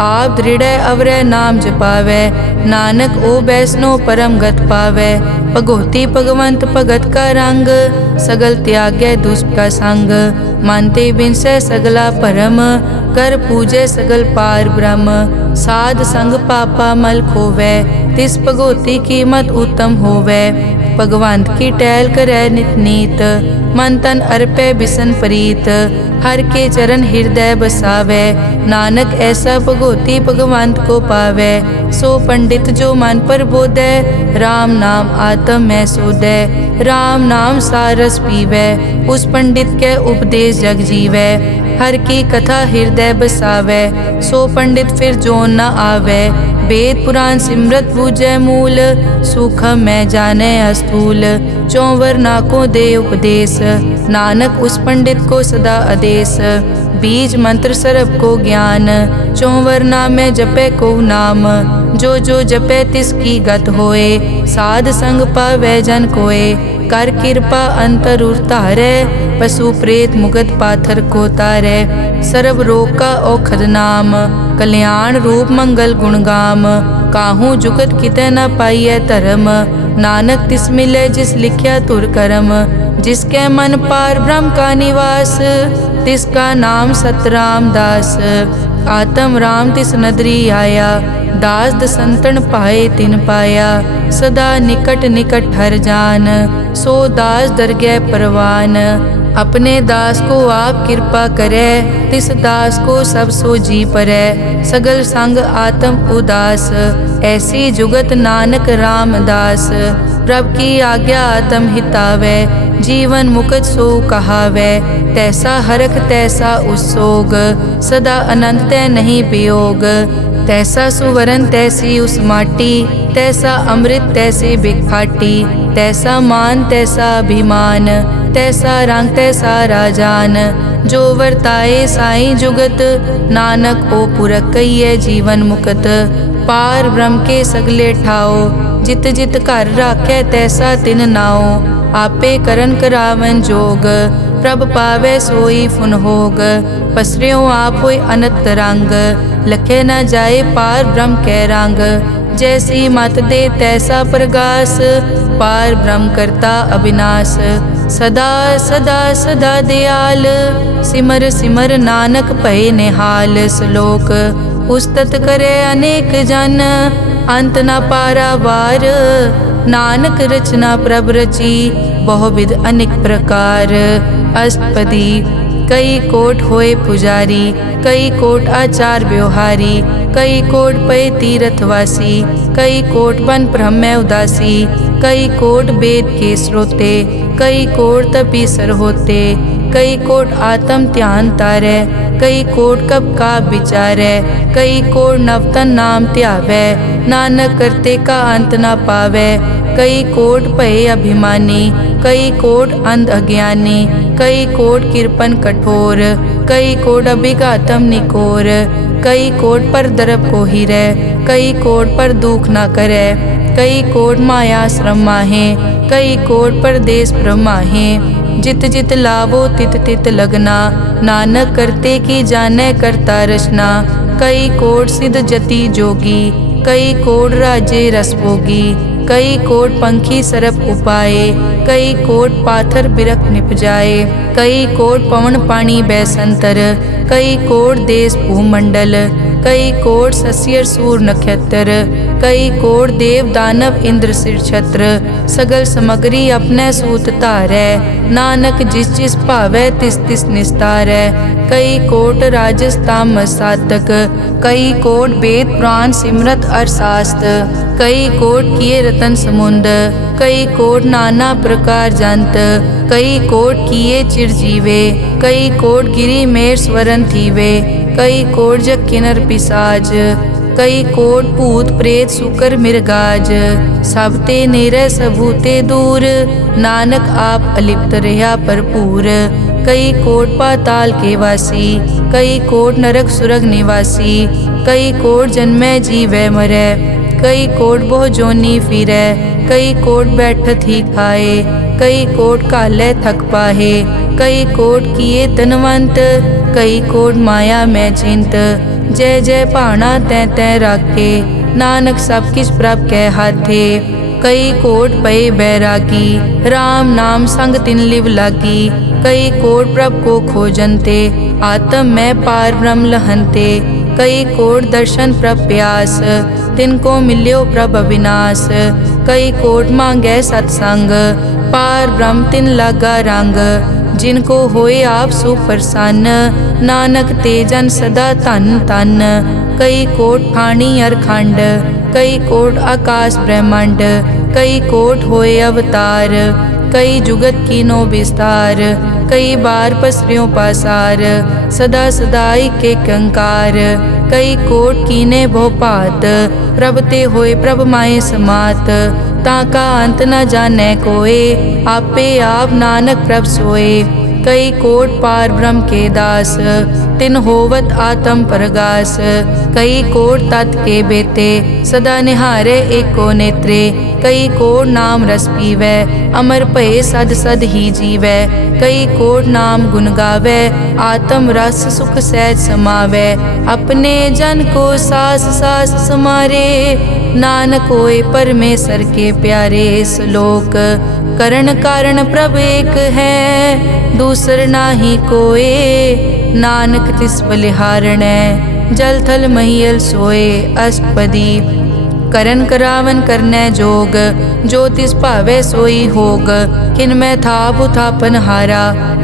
आप दृढ़ अवरै नाम जपावै, नानक ओ बैसनो परम गत पावै। भगोती भगवंत भगत का रंग, सगल त्यागै दुष्ट का संग। मानते बिनसै सगला परम, कर पूजै सगल पार ब्रह्म। साध संग पापा मल खोवै, तिस भगोती कीमत उत्तम होवै। भगवंत की टहल करै नित नीत, मन तन अर्पै बिसन प्रीत। हर के चरण हृदय बसावै, नानक ऐसा भगोती भगवंत को पावै। सो पंडित जो मन पर बोधै, राम नाम आत्म में सोधै। राम नाम सारस पीवै, उस पंडित के उपदेश जग जीवै। हर की कथा हृदय बसावै, सो पंडित फिर जोन न आवै। वेद पुराण सिमरत बूझै मूल, सूखम मैं जाने अस्थूल। चौवर नाकों दे उपदेश, नानक उस पंडित को सदा आदेश। बीज मंत्र सरब को ज्ञान, चौवर नामे जपै को नाम। जो जो जपै तिसकी गत होए, साध संग पावै जन कोए। कर कृपा अंतर उतारै, पशु प्रेत मुगत पाथर को तारै। सर्व रोग का औखद नाम, कल्याण रूप मंगल गुणगाम। काहू जुगत कितै न पाइयै धर्म, नानक तिस मिलै जिस लिख्या तुर करम। जिसके मन पार ब्रह्म का निवास, तिसका नाम सतराम दास। आत्म राम तिस नदरी आया, दास दसंतन पाए तिन पाया। सदा निकट निकट हर जान, सो दास दरगह परवान। अपने दास को आप कृपा करे, तिस दास को सब सो जी परै। सगल संग आत्म उदास, ऐसी जुगत नानक रामदास। प्रभ की आज्ञा आत्म हितावै, जीवन मुकत सो कहावै। तैसा हरख तैसा उस्सोग, सदा अनंत तै नहीं वियोग। तैसा सुवरन तैसी उस माटी, तैसा अमृत तैसी बिखाटी। तैसा मान तैसा अभिमान, तैसा रंग तैसा राजान। जो वर्ताए साई जुगत, नानक ओ पुरख कहिए जीवन मुकत। पार ब्रह्म के सगले ठाओ, जित जित घर राखै तैसा तिन नाओ। आपे करन करावन जोग, प्रभ पावै सोई फुन होग। पसरियों आप होय अनंत रंग, लखे न जाए पार ब्रह्म कै रंग। जैसी मत दे तैसा प्रगास, पार ब्रह्म करता अविनाश। सदा सदा सदा दयाल, सिमर सिमर नानक भय निहाल। श्लोक उस्तत करे अनेक जन, अंत न पारावार। नानक रचना प्रभ रची, बहुविध अनेक प्रकार। अष्टपदी कई कोट होए पुजारी, कई कोट आचार व्यवहारी। कई कोट पय तीर्थवासी, कई कोट बन ब्रह्म उदासी। कई कोट वेद के श्रोते, कई कोट तपीसर होते। कई कोट आत्म ध्यान तारै, कई कोट कब का विचारै। कई कोट नवतन नाम ध्यावै, नानक करते का अंत न पावै। कई कोट भय अभिमानी, कई कोट अंध अज्ञानी। कई कोट कृपन कठोर, कई कोट अभिघातम निकोर। कई कोट पर दरब को हिरै, कई कोट पर दुख न करै। कई कोट माया श्रम माहे, कई कोट परदेश ब्रह्माहे। जित जित लावो तित तित लगना, नानक करते की जानै करता रचना। कई कोट सिद्ध जति जोगी, कई कोट राजे रस भोगी। कई कोट पंखी सरप उपाए, कई कोट पाथर बिरख निप जाए। कई कोट पवन पानी बैसंतर, कई कोट देश भूमंडल। कई कोट सस्यर सूर नक्षत्र, कई कोट देव दानव इंद्र सिर छत्र। सगल समग्री अपने सूत धारै, नानक जिस जिस भावै तिस तिस निस्तारै। कई कोट राजस तामस साधक, कई कोट वेद पुराण सिमरत अरशास्त्र। कई कोट किए रतन समुंद, कई कोट नाना प्रकार जंत। कई कोट किए चिरजीवे, कई कोट गिरी मेर स्वरन थीवे। कई कोट जग किन्नर पिसाज, कई कोट भूत प्रेत सुकर मिर्गाज। सब ते निरय सबूते दूर, नानक आप अलिप्त रहा भरपूर। कई कोट पाताल के वासी, कई कोट नरक सुरग निवासी। कई कोट जन्मै जीवै मरै, कई कोट बहु जोनी फिरै। कई कोट बैठत ही खाए, कई कोट काले थक पाहे, कई कोट किए तनवंत, कई कोट माया मैं चिंत। जय जय भाना तै तै राखे, नानक सब किछ प्रभ कै हाथे। कई कोट पए बैरागी, राम नाम संग तिन लिव लागी। कई कोट प्रभ को खोजनते, आत्म में पार ब्रह्म लहनते। कई कोट दर्शन प्रभ प्यास, तिनको मिल्यो प्रभ अविनाश। कई कोट मांगै सत्संग, पार ब्रह्म तिन लागा रंग। जिनको होए आप सुप्रसन्न, नानक ते जन सदा धन धन। कई कोट ठाणी अरखंड, कई कोट आकाश ब्रह्मांड। कई कोट होए अवतार, कई जुगत कीनो विस्तार। कई बार पसरियों पासार, सदा सदाई के कंकार। कई कोट कीने भोपात, प्रभ ते होए प्रभ माए समात। ताका अंत न जाने कोए, आपे आप नानक प्रभ सोए। कई कोट पार ब्रह्म के दास, तिन होवत आत्म परगास। कई कोट तत् के बेते, सदा निहारे एको नेत्रे। कई कोट नाम रस पीवै, अमर भये सद सद ही जीवै। कई कोट नाम गुण गावै, आत्म रस सुख सहज समावै। अपने जन को सास सास समारे, नानक होए परमेश्वर के प्यारे। श्लोक करण कारण प्रभ एक है, दूसर नाही कोए। नानक तिस बलिहारणै, जल थल महियल सोए। अष्टपदी करन करावन करनै जोग, जो तिस भावै सोई होग। किन मैं थाप उथापन हारा,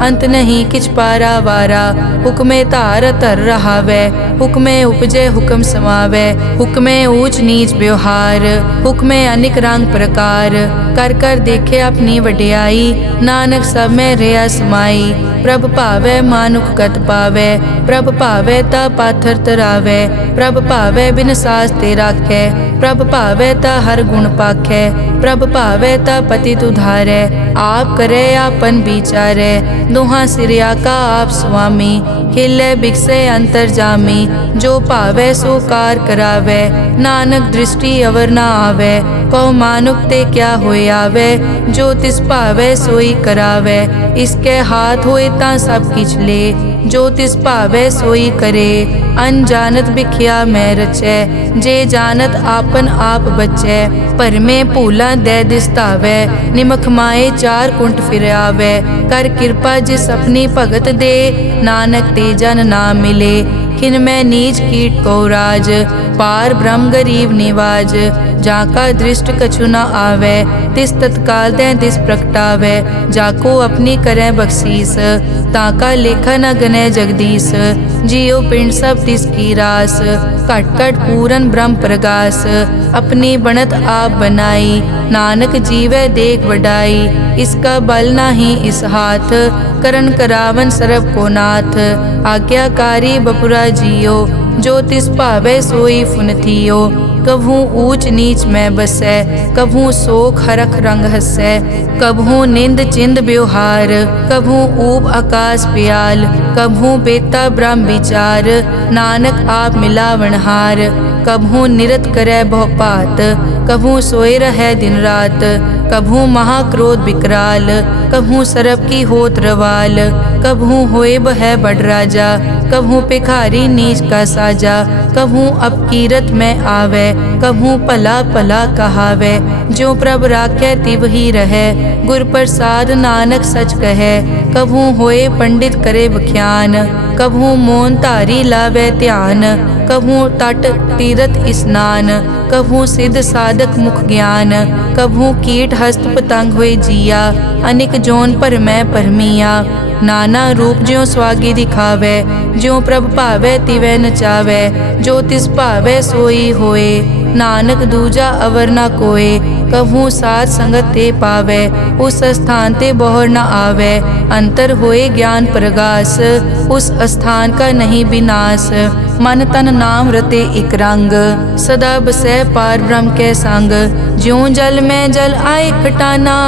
अंत नहीं किछ पारा वारा। हुक्मे धार धर रहावै, हुक्मे उपजे हुक्म समावै। हुक्मे ऊंच नीच व्यवहार, हुक्मे अनिक रंग प्रकार। कर कर देखे अपनी वड्याई, नानक सब में रहा समाई। प्रभ भावै मानुख गत पावै, प्रभ भावै ता पाथर तरावै। प्रभ भावै बिन सास ते राखै, प्रभ भावै ता हर गुण पाखै। प्रभ भावै ता पतित उधारै, आप करे आपन विचारै। दोहां सिरिया का आप स्वामी, खिलै बिकसै अंतर जामी। जो भावै सो कार करावै, नानक दृष्टि अवर न आवै। कहो मानुक ते क्या होए आवे, जो तिस भावै सोई करावै। इसके हाथ होए तां सब किछ ले, जो तिस भावै सोई करे। अनजानत बिख्या मैं रचै, जे जानत आपन आप बचै। भरमे भूला दै दिसतावै, निमख माए चार कुंट फिर आवै। कर कृपा जिस अपनी भगत दे, नानक ते जन ना मिले। खिन मैं नीच कीट को राज, पार ब्रह्म गरीब निवाज। जाका दृष्ट कछु न आवे, तिस तत्काल दै दिस प्रगटावै। जाको अपनी करै बख्शीस, ताका लेखा न गनै जगदीश। जियो पिंड सब तिस की रास, घट घट पूरन ब्रह्म प्रगास। अपनी बनत आप बनाई, नानक जीवै देख वडाई। इसका बल नाही इस हाथ, करन करावन सरब को नाथ। आज्ञाकारी बपुरा जियो, जो तिस भावै सोई फुन थियो। कभू ऊंच नीच में बसै, कभू सोख हरख रंग हसै। कभू निंद चिंद व्यवहार, कभू ऊब आकाश प्याल। कभू बेता ब्रह्म विचार, नानक आप मिलावनहार। कभू निरत करै बहुपात, कभू सोए रहै दिन रात। कभू महाक्रोध विकराल, कभू सरब की होत रवाल। कभू होए बह बड़ राजा, कभू भिखारी नीच का साजा। कभू अपकीरत में आवे, कभू भला भला कहावे। जो प्रभ राखै तिव ही रहै, गुर प्रसाद नानक सच कहै। कभू होए पंडित करे बख्यान, कभू मोन धारी लावे ध्यान। कभू तट तीरथ स्नान, कभू सिद्ध साधक मुख ज्ञान। कभू कीट हस्त पतंग होए जिया, अनिक जोन पर मैं परमिया। नाना रूप ज्यों स्वागी दिखावे, ज्यों प्रभ भावै तिवै नचावै। जो तिस भावै सोई होए, नानक दूजा अवर न कोए। कभू साथ संगत ते पावै, उस स्थान ते बोहर न आवे। अंतर होए ज्ञान प्रगास, उस स्थान का नहीं विनाश। मन तन नाम रते इक रंग, सदा बसै पार ब्रह्म के संग। ज्यों जल में जल आए खटाना,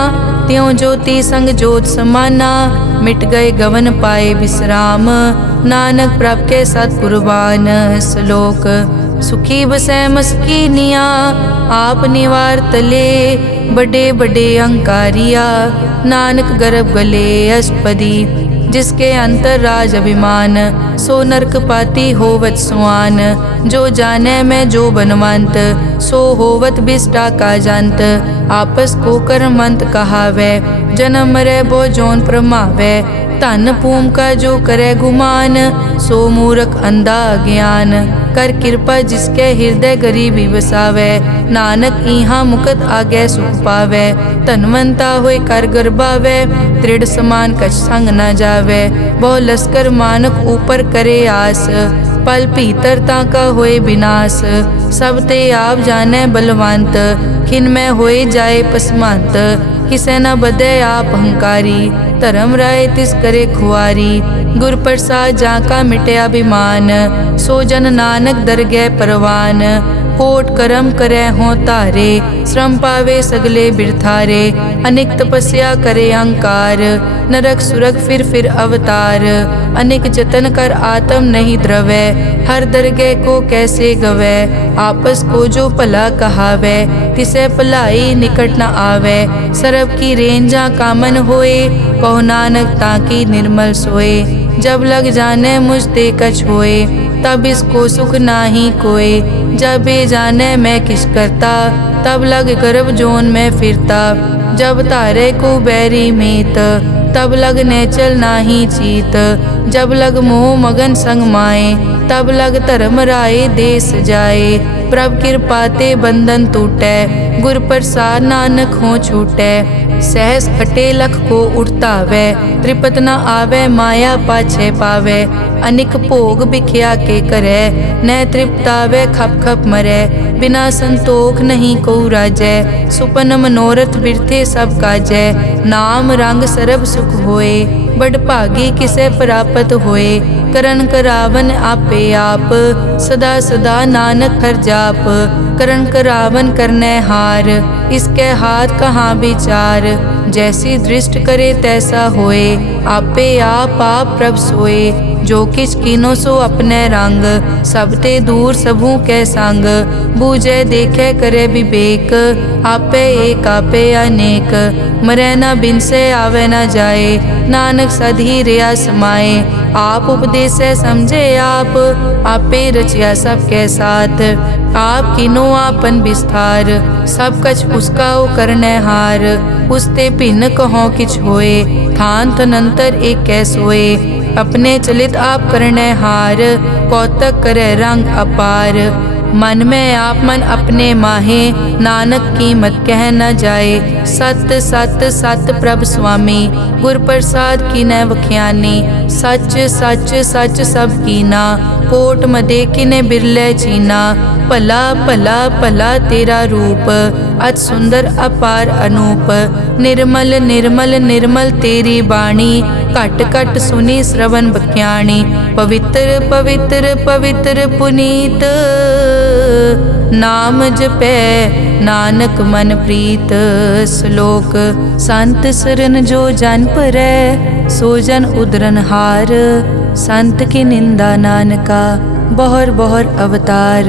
त्यों ज्योति संग जोत समाना। मिट गए गवन पाए विश्राम, नानक प्रभ के सत कुर्बान। श्लोक सुखी बसै मस्कीनिया। आप निवार तले बड़े बड़े अंकारिया। नानक गर्भ गले अष्टपदी, जिसके अंतर राज अभिमान। सो नरक पाती होवत सुआन, जो जाने में जो बनवंत। सो होवत बिष्टा का जंत, आपस को कर्मंत कहावे। जन्म मरे बो जोन प्रमावे, धन पूम का जो करे गुमान। सो मूर्ख अंधा ज्ञान, कर कृपा जिसके हृदय गरीबी बसावे। नानक इहाँ मुकत आगे सुख पावे, धनवंता होए कर गर्बावे। दृढ़ समान कछ संग न जावे, बहु लश्कर मानक ऊपर करे आस। पल भीतर ताका होए विनाश, सब ते आप जाने बलवंत। खिन में होए जाए पसमंत, किसे न बदे आप अहंकारी। धर्म राय तिस करे खुआरी, गुर प्रसाद जाका मिटे अभिमान। सो जन नानक दरगह परवान, कोट कर्म करे हों तारे। श्रम पावे सगले बिरथारे, अनेक तपस्या करे अहंकार। नरक सुरग फिर अवतार, अनेक जतन कर आत्म नहीं द्रवे। हर दरगह को कैसे गवे, आपस को जो भला कहावे। तिसे भलाई निकट न आवे, सरब की रेंजा कामन होए। कहो नानक ताकि निर्मल सोए, जब लग जाने मुझ ते कछ होए। तब इसको सुख नाही कोय, जब ये जाने मैं किस करता। तब लग गर्भ जोन में फिरता, जब तारे को बैरी मीत। तब लग नेचल नाही चीत, जब लग मोह मगन संग माए। तब लग धर्म राय देश जाए, प्रभ कृपाते बंधन टूटे। गुर प्रसाद नानक हो छूटे, सहस कटे लख को उठतावे। त्रिपत न आवे माया पाछे पावे, अनिक भोग बिख्या के करे। न तृप्तावे खप खप मरे, बिना संतोख नहीं को राजै। सुपन मनोरथ बिरथे सब काजै, नाम रंग सरब सुख होए। बड़ भागी किसे प्राप्त होए, करन करावन आपे आप। सदा सदा नानक हर जाप, करन करावन करने हार। इसके हाथ कहाँ विचार, जैसी दृष्ट करे तैसा होए। आपे आप प्रभ सोए, जो किछ कीनो सो अपने रंग। सब ते दूर सबू के संग, बूझे देखे करे विवेक। आपे एक आपे अनेक, मरे न बिन से आवे न जाए। नानक सधी रिया समाए, आप उपदेश समझे आप। आपे रचिया सबके साथ, आप किनो आपन विस्तार। सब कछ उसका ओ करने हार, उसते भिन्न कहो किछ होए। थान तनंतर एक कै सोए, अपने चलित आप करने हार। कौतक करे रंग अपार, मन में आप मन अपने माहे। नानक कीमत कह न जाए, सत सत सत प्रभ स्वामी। गुर प्रसाद की न वख्यानी, सच सच सच सब कीना। कोट मदे किने बिरले चीना, भला भला भला तेरा रूप। अति सुंदर अपार अनूप, निर्मल निर्मल निर्मल तेरी बाणी। घट घट सुनी श्रवण बख्याणी, पवित्र पवित्र पवित्र पुनीत। नाम जपै नानक मन प्रीत। श्लोक संत सरन जो जन परै, सो जन उदरन हार। संत की निंदा नानका, बहर बहर अवतार।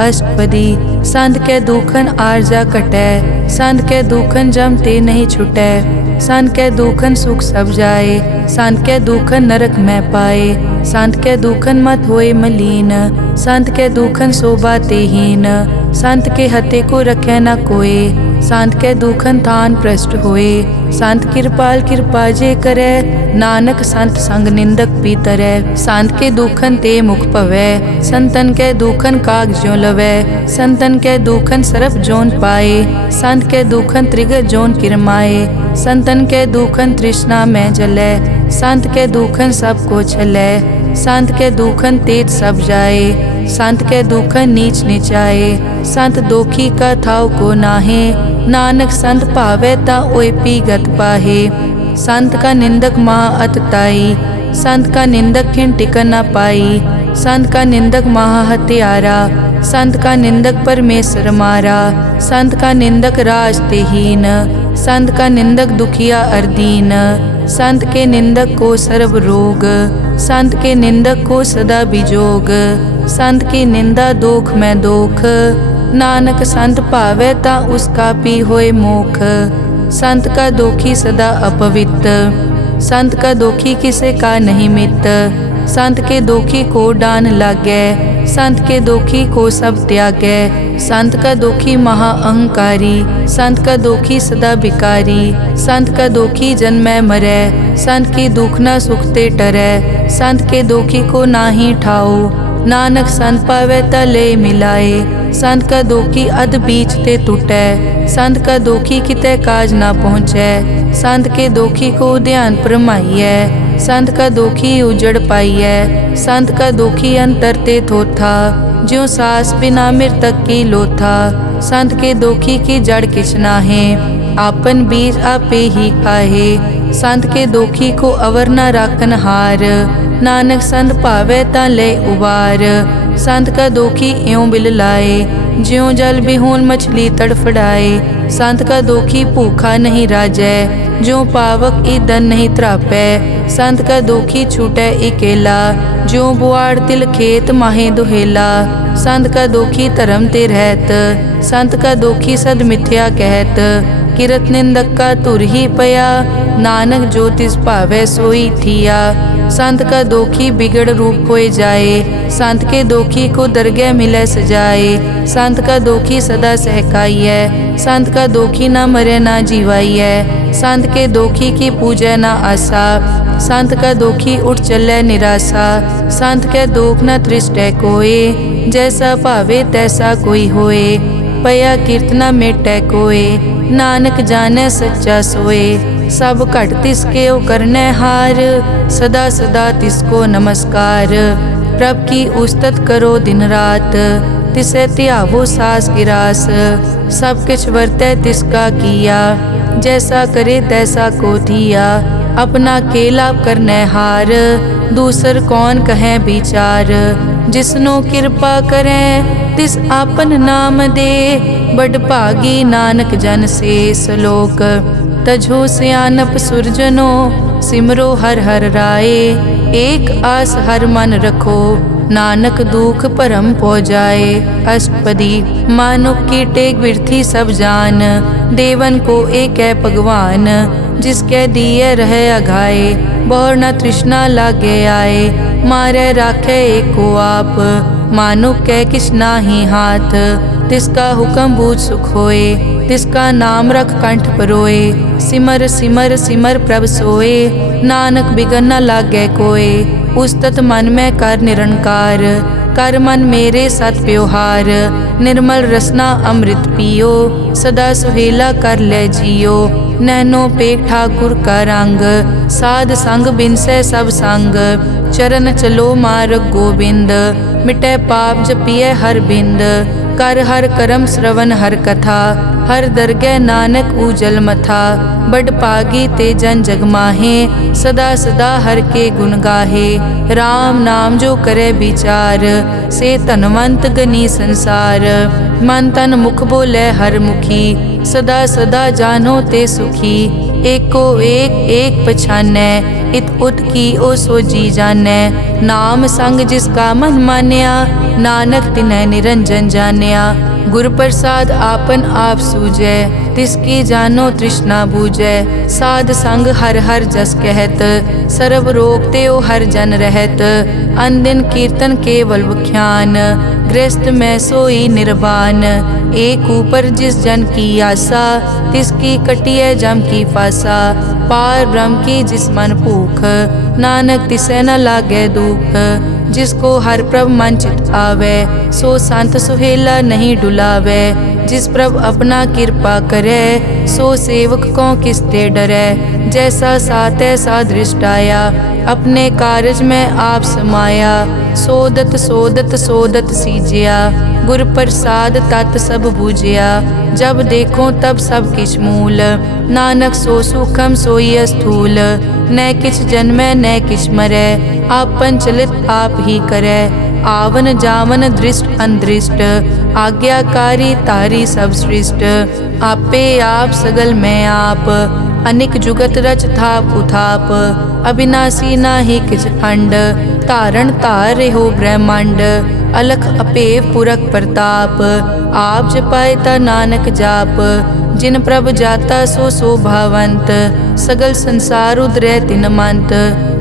अष्टपदी संत के दुखन आरजा कटै, संत के दुखन जम ते नहीं छुटै। संत के दुखन सुख सब जाए, संत के दुखन नरक में पाए। संत के दुखन मत होए मलीन, संत के दुखन शोभा तेहीन। संत के हते को रखे न कोय, संत के दुखन थान भ्रष्ट होए। संत कृपाल कृपा जे करे, नानक संत संग निंदक भी तरै। संत के दुखन ते मुख पवै, संतन के दुखन काग ज्यों लवै। संतन के दुखन सरप जोन पाए, संत के दुखन त्रिगत जोन किरमाए। संतन के दुखन तृष्णा में जलै, संत के दुखन सब को छलै। संत के दुखन तेज सब जाए, संत के दुखन नीच नीचाए। संत दोखी का थाव को नाहे, नानक संत भावे ता ओय पी गत पाहे। संत का निंदक महा अतताई, संत का निंदक खिन टिकन न पाई। संत का निंदक महा हत्यारा, संत का निंदक परमेश्वर मारा। संत का निंदक राज तेहीन, संत का निंदक दुखिया अरदीन, संत के निंदक को सर्व रोग, संत के निंदक को सदा बिजोग, संत की निंदा दोख में दोख, नानक संत भावे ता उसका पी होए मोख। संत का दोखी सदा अपवित्र, संत का दोखी किसे का नहीं मित, संत के दोखी को डान लागे, संत के दोखी को सब त्यागे, संत का दोखी महा अहंकारी, संत का दोखी सदा बिकारी, संत का दोखी जन्मे मरे, संत की दुख न सुखते टरे, संत के दोखी को नाही ठाओ, नानक संत पावे तले मिलाए, संत का दोखी अध बीच ते टूटे, संत का दोखी किते काज ना पहुँचे, संत के दोखी को ध्यान परमाइए, संत का दोखी उजड़ पाइए, संत का दोखी अंतर ते थोथा, ज्यों सास बिना मृतक की लोथा, संत के दोखी की जड़ किछ नाहे, आपन बीज आपे ही खाहे, संत के दोखी को अवर न राखन हार, नानक संत भावे ता ले उबार, संत का दोखी इयों बिल लाए, ज्यों जल बिहून मछली तड़फड़ाए, संत का दोखी भूखा नहीं राजै, ज्यों पावक ईदन नहीं त्रापै, संत का दोखी छूटे इकेला, ज्यों बुआड़ तिल खेत माहे दुहेला, संत का दोखी धर्म ते रहत, संत का दोखी सद मिथ्या कहत, किरत निंदक का तुर ही पया, नानक जो तिस भावे सोई थिया, संत का दोखी बिगड़ रूप होए जाए, संत के दोखी को दरगह मिले सजाए, संत का दोखी सदा सहकाइए, संत का दोखी ना मरे ना जीवाइए, संत के दोखी की पूजा ना आसा, संत का दोखी उठ चले निराशा, संत के दोख न तृष्टै कोय, जैसा भावे तैसा कोई होए, पया कीर्तना मेटै कोय, नानक जाने सच्चा सोए, सब घट तिसके ओ करने हार, सदा सदा तिसको नमस्कार, प्रभ की उस्तत करो दिन रात, तिसे त्यावो सास गिरास, सब किछ वर्तै तिसका किया, जैसा करे तैसा को दिया, अपना केला करने हार, दूसर कौन कहे विचार, जिसनो कृपा करें तिस आपन नाम दे, बड़ भागी नानक जन से सलोक, तजो सियानप सुरजनो, सिमरो हर हर राए, एक आस हर मन रखो, नानक दुख परम पो जाए। अष्टपदी मानुक की टेक बिरथी सब जान, देवन को एक है भगवान, जिसके दिए रहे अघाए, बहुर न तृष्णा लागे आए, मारे राखे एको आप, मानुक के किछ नाही हाथ, तिसका हुक्म बूझ सुख होए, तिसका नाम रख कंठ परोए, सिमर सिमर सिमर प्रभ सोए, नानक बिगन न लागे कोय, उस्तत मन में कर निरंकार, कर मन मेरे सत व्यवहार, निर्मल रसना अमृत पियो, सदा सुहेला कर ले जियो, नैनो पेख ठाकुर का रंग, साध संग बिनसे सब संग, चरण चलो मार्ग गोविंद, मिटे पाप जपिए हर बिंद, कर हर करम श्रवण हर कथा, हर दरगह नानक उजल मथा, बड़ पागी ते जन जग माहे, सदा सदा हर के गुण गाहे, राम नाम जो करे विचार, से तनवंत गनी संसार, मन तन मुख बोले हर मुखी, सदा सदा जानो ते सुखी, एको एक एक पछानै, इत उत की ओ सो जी जानै, नाम संग जिसका मन मान्या, नानक तिन्ह निरंजन जान्या, गुर प्रसाद आपन आप सूझै, तिसकी जानो तृष्णा बूझै, साध संग हर हर जस कहत, सर्व रोग त्यो हर जन रहत, अनदिन कीर्तन केवल बख्यान, गृहस्थ में सोई निर्वाण, एक ऊपर जिस जन की आशा, तिसकी कटिए जम की फासा, पार ब्रह्म की जिस मन भूख, नानक तिसे न लागे दुख, जिसको हर प्रभ मन चित आवे, सो संत सुहेला नहीं डुलावे, जिस प्रभ अपना कृपा करे, सो सेवक को किसते डरे, जैसा सात ऐसा दृष्टाया, अपने कारज में आप समाया, सोदत सोदत सोदत सीजिया, गुर प्रसाद तत् सब बूझिया, जब देखो तब सब किछ मूल, नानक सो सुखम सोई स्थूल, न किछ जन्मे न किछ मरे, आपन चलित आप ही करे, आवन जावन दृष्ट अनदृष्ट, आज्ञाकारी तारी सब सृष्ट। आपे आप सगल मैं आप, अनिक जुगत रच थाप उथाप। अविनाशी नाहि किछ खंड, धारण धार रेहो ब्रह्मांड। अलख अपेव पुरख प्रताप, आप जपाए ता नानक जाप। जिन प्रभ जाता सो शोभावंत, सगल संसार उदरै तिन मंत।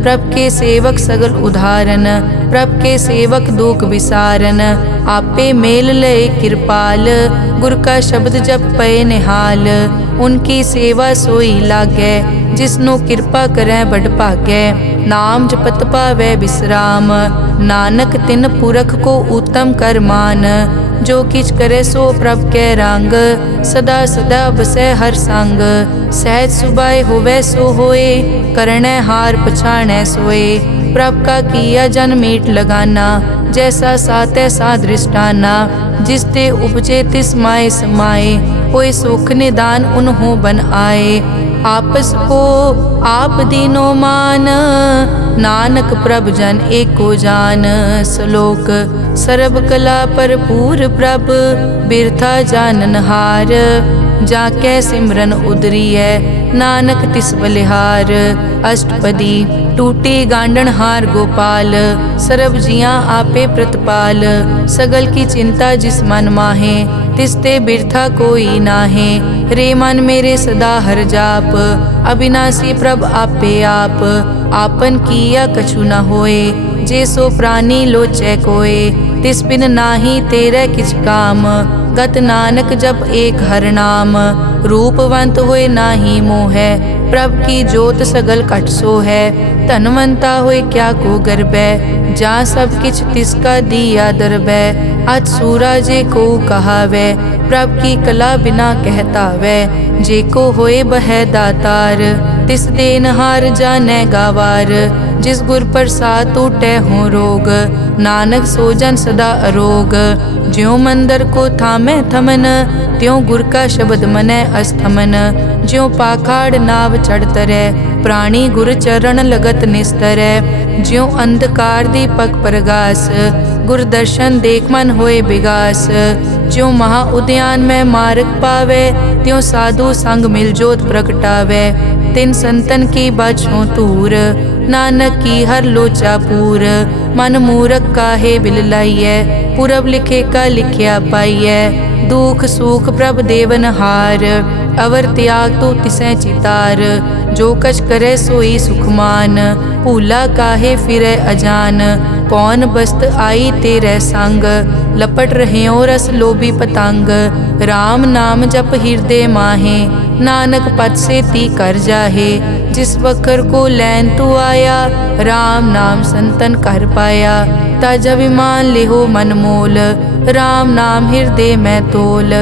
प्रभ के सेवक सगल उदाहरण, प्रभ के सेवक दुख विसारन। आपे मेल लय कृपाल, गुर का शब्द जप पए निहाल। उनकी सेवा सोई लागै, जिसनो कृपा करै बड़ भागै। नाम जपत पावै विश्राम, नानक तिन पुरख को उत्तम कर मान। जो किछ करे सो प्रभ कै रंग, सदा सदा बसै हर संग। सहज सुभाए होवै सो होए, करणै हार पछाणै सोए। प्रभ का किया जन मीट लगाना, जैसा सातै सा दृष्टाना। जिस ते उपजे तिस माए समाए, कोई सुख निदान उन्हों बन आए। आपस को आप दीनो मान, नानक प्रभ जन एको जान। श्लोक सर्ब कला भरपूर प्रभ, बिरथा जानन हार। जाकै सिमरन उदरियै, नानक तिस बलिहार। अष्टपदी टूटी गांडन हार गोपाल, सर्ब जियां आपे प्रतिपाल। सगल की चिंता जिस मन माहे, तिसते बिरथा कोई नाहे। रे मन मेरे सदा हर जाप, अविनाशी प्रभ आपे आप। आपन किया कछु न होए, जे सो प्राणी लोचै कोय। तिस बिन नाही तेरे किछ काम, गत नानक जप एक हर नाम। रूपवंत होए नाही मोहै, प्रभ की जोत सगल कट सो है। धनवंता होए क्या को गर्बै, जा सब किछ तिसका दिया दरबै। अज सूरा जे को कहावै, प्रभ की कला बिना कहतावै। जे को होए बह दातार, तिस देनहार जानै गावार। जिस गुर प्रसाद टूटै हो रोग, नानक सो जन सदा अरोग। ज्यों मंदिर को थामै थमन, त्यों गुर का शब्द मनै अस्थमन। ज्यों पाखाड़ नाव चढ़ तरै, प्राणी गुर चरण लगत निस्तरै। ज्यों अंधकार दीपक प्रगास, गुर दर्शन देख मन होए विगास। ज्यों महा उद्यान में मार्ग पावे, त्यों साधु संग मिल जोत प्रगटावे। तिन संतन की बाछों तूर, नानक की हर लोचा पूर। मन मूरख काहे बिल लाइयै, पुरब लिखे का लिखिया पाइयै। दुख सुख प्रभ देवन हार, अवर त्याग तो तिसै चितार। जो कछ करे सोई सुखमान, भूला काहे फिरै अजान। कौन बस्त आई तेरे संग, लपट रह्यो रस लोभी पतंग। राम नाम जप हृदय माहे, नानक पद से ती कर जाहे। जिस वखर को लैन तू आया, राम नाम संतन कर पाया। तज अभिमान लेहो मन मोल, राम नाम हृदय में तोल।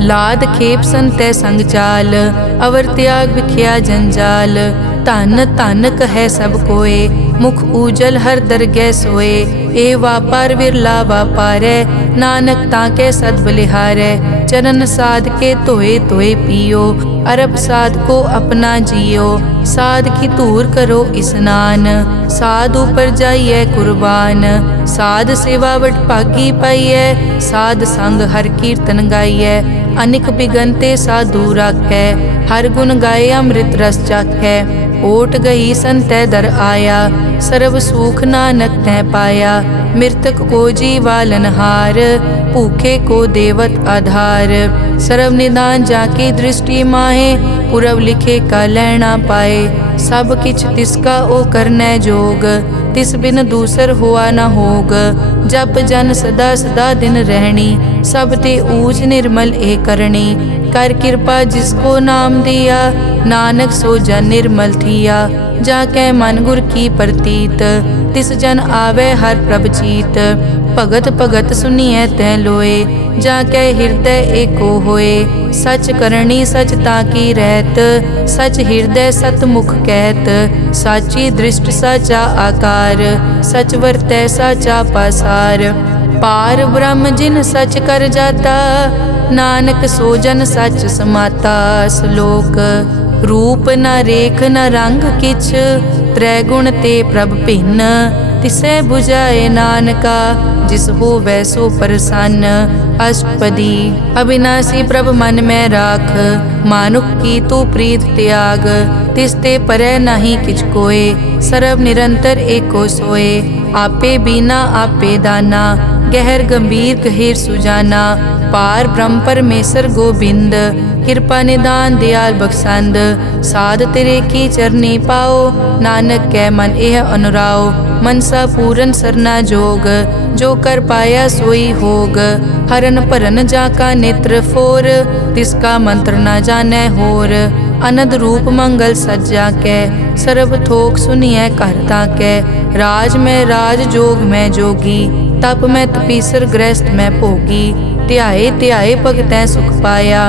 लाद खेप संतै संग चाल, अवर त्याग बिख्या जंजाल। धन धन कहे सब कोय, मुख उजल हर दरगह सोए। ए वापार विरला वापारै, नानक ताके सद बलिहारै। चरण साध के धोए धोए पियो, अरब साध को अपना जियो। साध की धूर करो स्नान, साध ऊपर जाइए कुर्बान। साध सेवा वड भागी पाइयै, साध संग हर कीर्तन गाइयै। अनिक बिगनते साधु राखै, हर गुण गाए अमृत रस चाखै। ओट गई संतै दर आया, सर्व सुख नानक तै पाया। मृतक को जीवालन हार, भूखे को देवत आधार। सर्व निदान जाकी दृष्टि माहे, पुरब लिखे का लैना पाए। सब किछ तिसका ओ करनै जोग, तिस बिन दूसर हुआ न होग। जप जन सदा सदा दिन रहनी, सब ते ऊच निर्मल ए करनी। कर कृपा जिसको नाम दिया, नानक सो जन निर्मल थिया। जाकै मन गुर की प्रतीत, तिस जन आवे हर प्रभ चीत। भगत भगत सुनिए तै लोए, जाकै हृदय एको होए। सच करनी सच ताकी रहत, सच हृदय सत मुख कहत। साची दृष्ट साचा आकार, सच वर्तै साचा पासार। पार ब्रह्म जिन सच कर जाता, नानक सो जन सच समाता। श्लोक रूप न रेख न रंग किछ, त्रै गुण ते प्रभ भिन्न। तिसै बुझाए नानका, जिस होवै सो प्रसन्न। अष्टपदी। अविनाशी प्रभ मन में राख, मानुख की तू प्रीत त्याग। तिसते परै नहीं किछ कोय, सर्व निरंतर एको सोए। आपे बीना आपे दाना, गहर गंभीर गहीर सुजाना। पार ब्रह्म परमेश्वर गोबिंद, कृपा निदान दयाल बख्शंद। साध तेरे की चरनी पाओ, नानक कै मन एह अनुराओ। मनसा पूरन सरना जोग, जो कर पाया सोई होग। हरन भरन जाका नेत्र फोर, तिसका मंत्र न जानै होर। अनद रूप मंगल सज्जा कै, सर्ब थोक सुनिए कर ताकै। राज में राज जोग में जोगी, तप में तपीसर गृहस्थ में भोगी। ध्याए ध्याए भगतैं सुख पाया,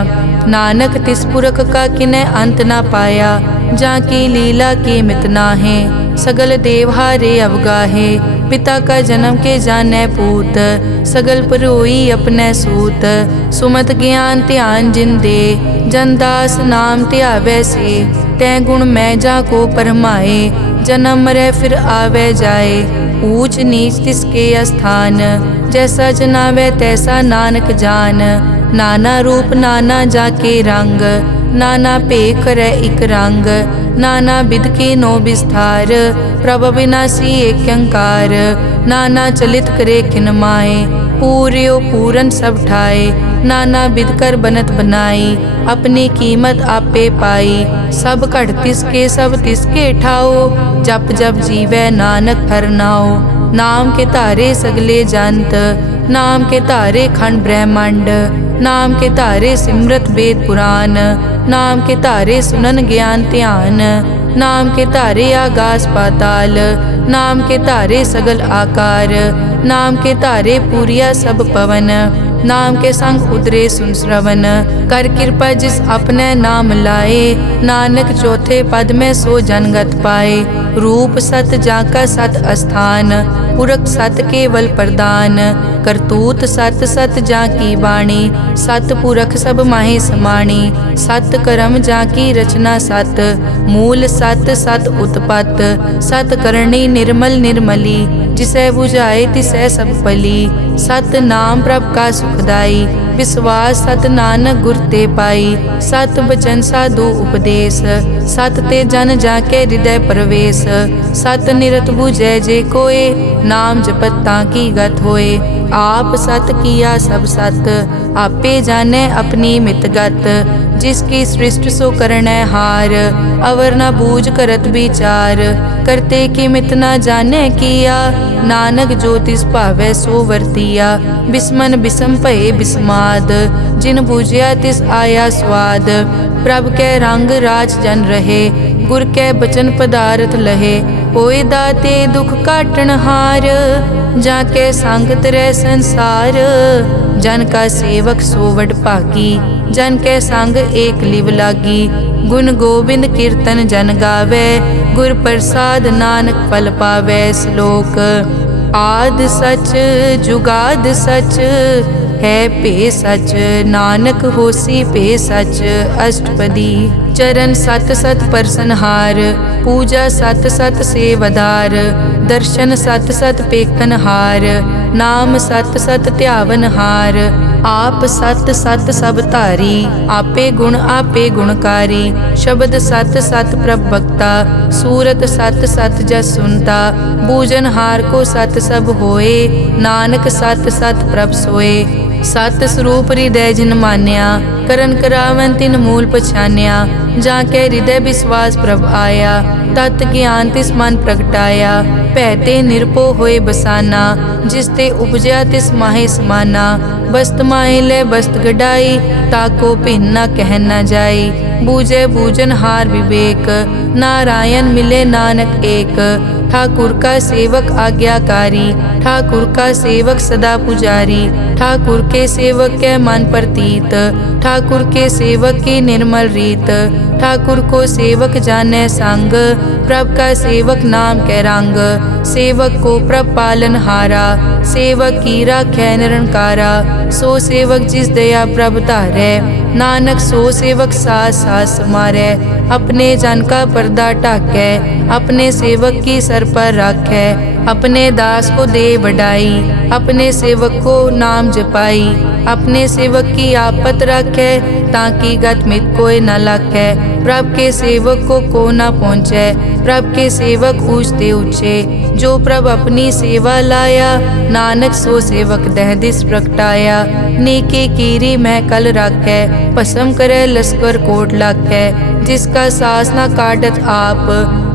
नानक तिस पुरख का किनै अंत न पाया। जाकी लीला की मित नाहे, सगल देवहारे अवगाहे। पिता का जन्म के जानै पूत, सगल परोई अपने सूत। सुमत ज्ञान ध्यान जिन दे, जनदास नाम ध्यावै से। तै गुण मैं जाको परमाए, जन्म मरै फिर आवे जाए। ऊंच नीच तिसके अस्थान, जैसा जनावै तैसा नानक जान। नाना रूप नाना जाके रंग, नाना भेख करै इक रंग। नाना बिध के नो विस्तार, प्रभ अविनाशी एक अंकार। नाना चलित करे खिन माए, पूर्यो पूरन सब ठाए। नाना बिध कर बनत बनाई, अपनी कीमत आपे पाई। सब घट तिसके सब तिसके ठाओ, जप जप जीवै नानक हर नाओ। नाम के धारे सगले जंत, नाम के धारे खंड ब्रह्मांड। नाम के धारे सिमरत वेद पुराण, नाम के धारे सुनन ज्ञान ध्यान। नाम के धारे आगास पाताल, नाम के धारे सगल आकार। नाम के धारे पूरिया सब पवन, नाम के संग उतरे सुन श्रवण। कर कृपा जिस अपने नाम लाए, नानक चौथे पद में सो जनगत पाए। रूप सत जाका सत अस्थान, पुरख सत केवल प्रदान। करतूत सत सत जाकी बाणी, सत पुरख सब माहे समाणी। सत कर्म जाकी रचना सत, मूल सत सत उत्पत। सत करणी निर्मल निर्मली, जिसे बुझाए तिसै सब पली। सत नाम प्रभ का सुखदाई, विश्वास सत नानक गुर ते पाई। सत बचन साधु उपदेश, सत ते जन जाके हृदय प्रवेश। सत निरत बुझै जे कोय, नाम जपत ताकी गत होए। आप सत किया सब सत, आपे जाने अपनी मित गत। जिसकी सृष्टि सो करनै हार, अवर न बूझ करत विचार। करते की मित न जाने किया, नानक जो तिस भावै सो वर्तिया। बिस्मन बिसम भये बिस्माद, जिन बूझिया तिस आया स्वाद। प्रभ कै रंग राज जन रहे, गुर कै बचन पदार्थ लहे। होए दाते दुख काटन हार, जाके संग तरै संसार। जन का सेवक सो वड भागी, जन के संग एक लिव लागी। गुण गोबिंद कीर्तन जन गावे, गुर प्रसाद नानक फल पावे। श्लोक। आद सच जुगाद सच, है पे सच। नानक होसी पे सच। अष्टपदी। चरण सत सत परसनहार, पूजा सत सत सेवदार। दर्शन सत सत पेखनहार, नाम सत सत ध्यावनहार। आप सत सत सब धारी, आपे गुण आपे गुणकारी। शब्द सत सत प्रभ भक्ता, सूरत सत सत जस सुनता। बूझनहार को सत सब होए, नानक सत सत प्रभ सोए। सत स्वरूप हृदय जिन मान्या, करन करावन तिन मूल पछान्या। जाके हृदय विश्वास प्रभ आया, तत् ज्ञान तिस मन प्रगटाया। भैते निरपो होए बसाना, जिसते उपजया तिस माहे समाना। बस्त माहे ले बस्त गडाई, ताको भिन्न न कह न जाई। बूझे बूझन हार विवेक, नारायण मिले नानक एक। ठाकुर का सेवक आज्ञाकारी, ठाकुर का सेवक सदा पुजारी। ठाकुर के सेवक के मन प्रतीत, ठाकुर के सेवक की निर्मल रीत। ठाकुर को सेवक जाने संग, प्रभ का सेवक नाम के रंग। सेवक को प्रभ पालन हारा, सेवक की राखै निरंकारा। सो सेवक जिस दया प्रभ धारै, नानक सो सेवक सास सास समारै। अपने जन का पर्दा ढाकै, अपने सेवक की सर पर राखै। अपने दास को दे बढ़ाई, अपने सेवक को नाम जपाई। अपने सेवक की आपत राखै, ताकि गत मित कोई न लाखै। प्रभ के सेवक को न पहुँचै, प्रभ के सेवक ऊँचते ऊँचे। जो प्रभ अपनी सेवा लाया, नानक सो सेवक दह दिस प्रगटाया। नेके कीरी मैं कल राखै, भस्म करे लश्कर कोट लाखै। जिसका सास न काटत आप,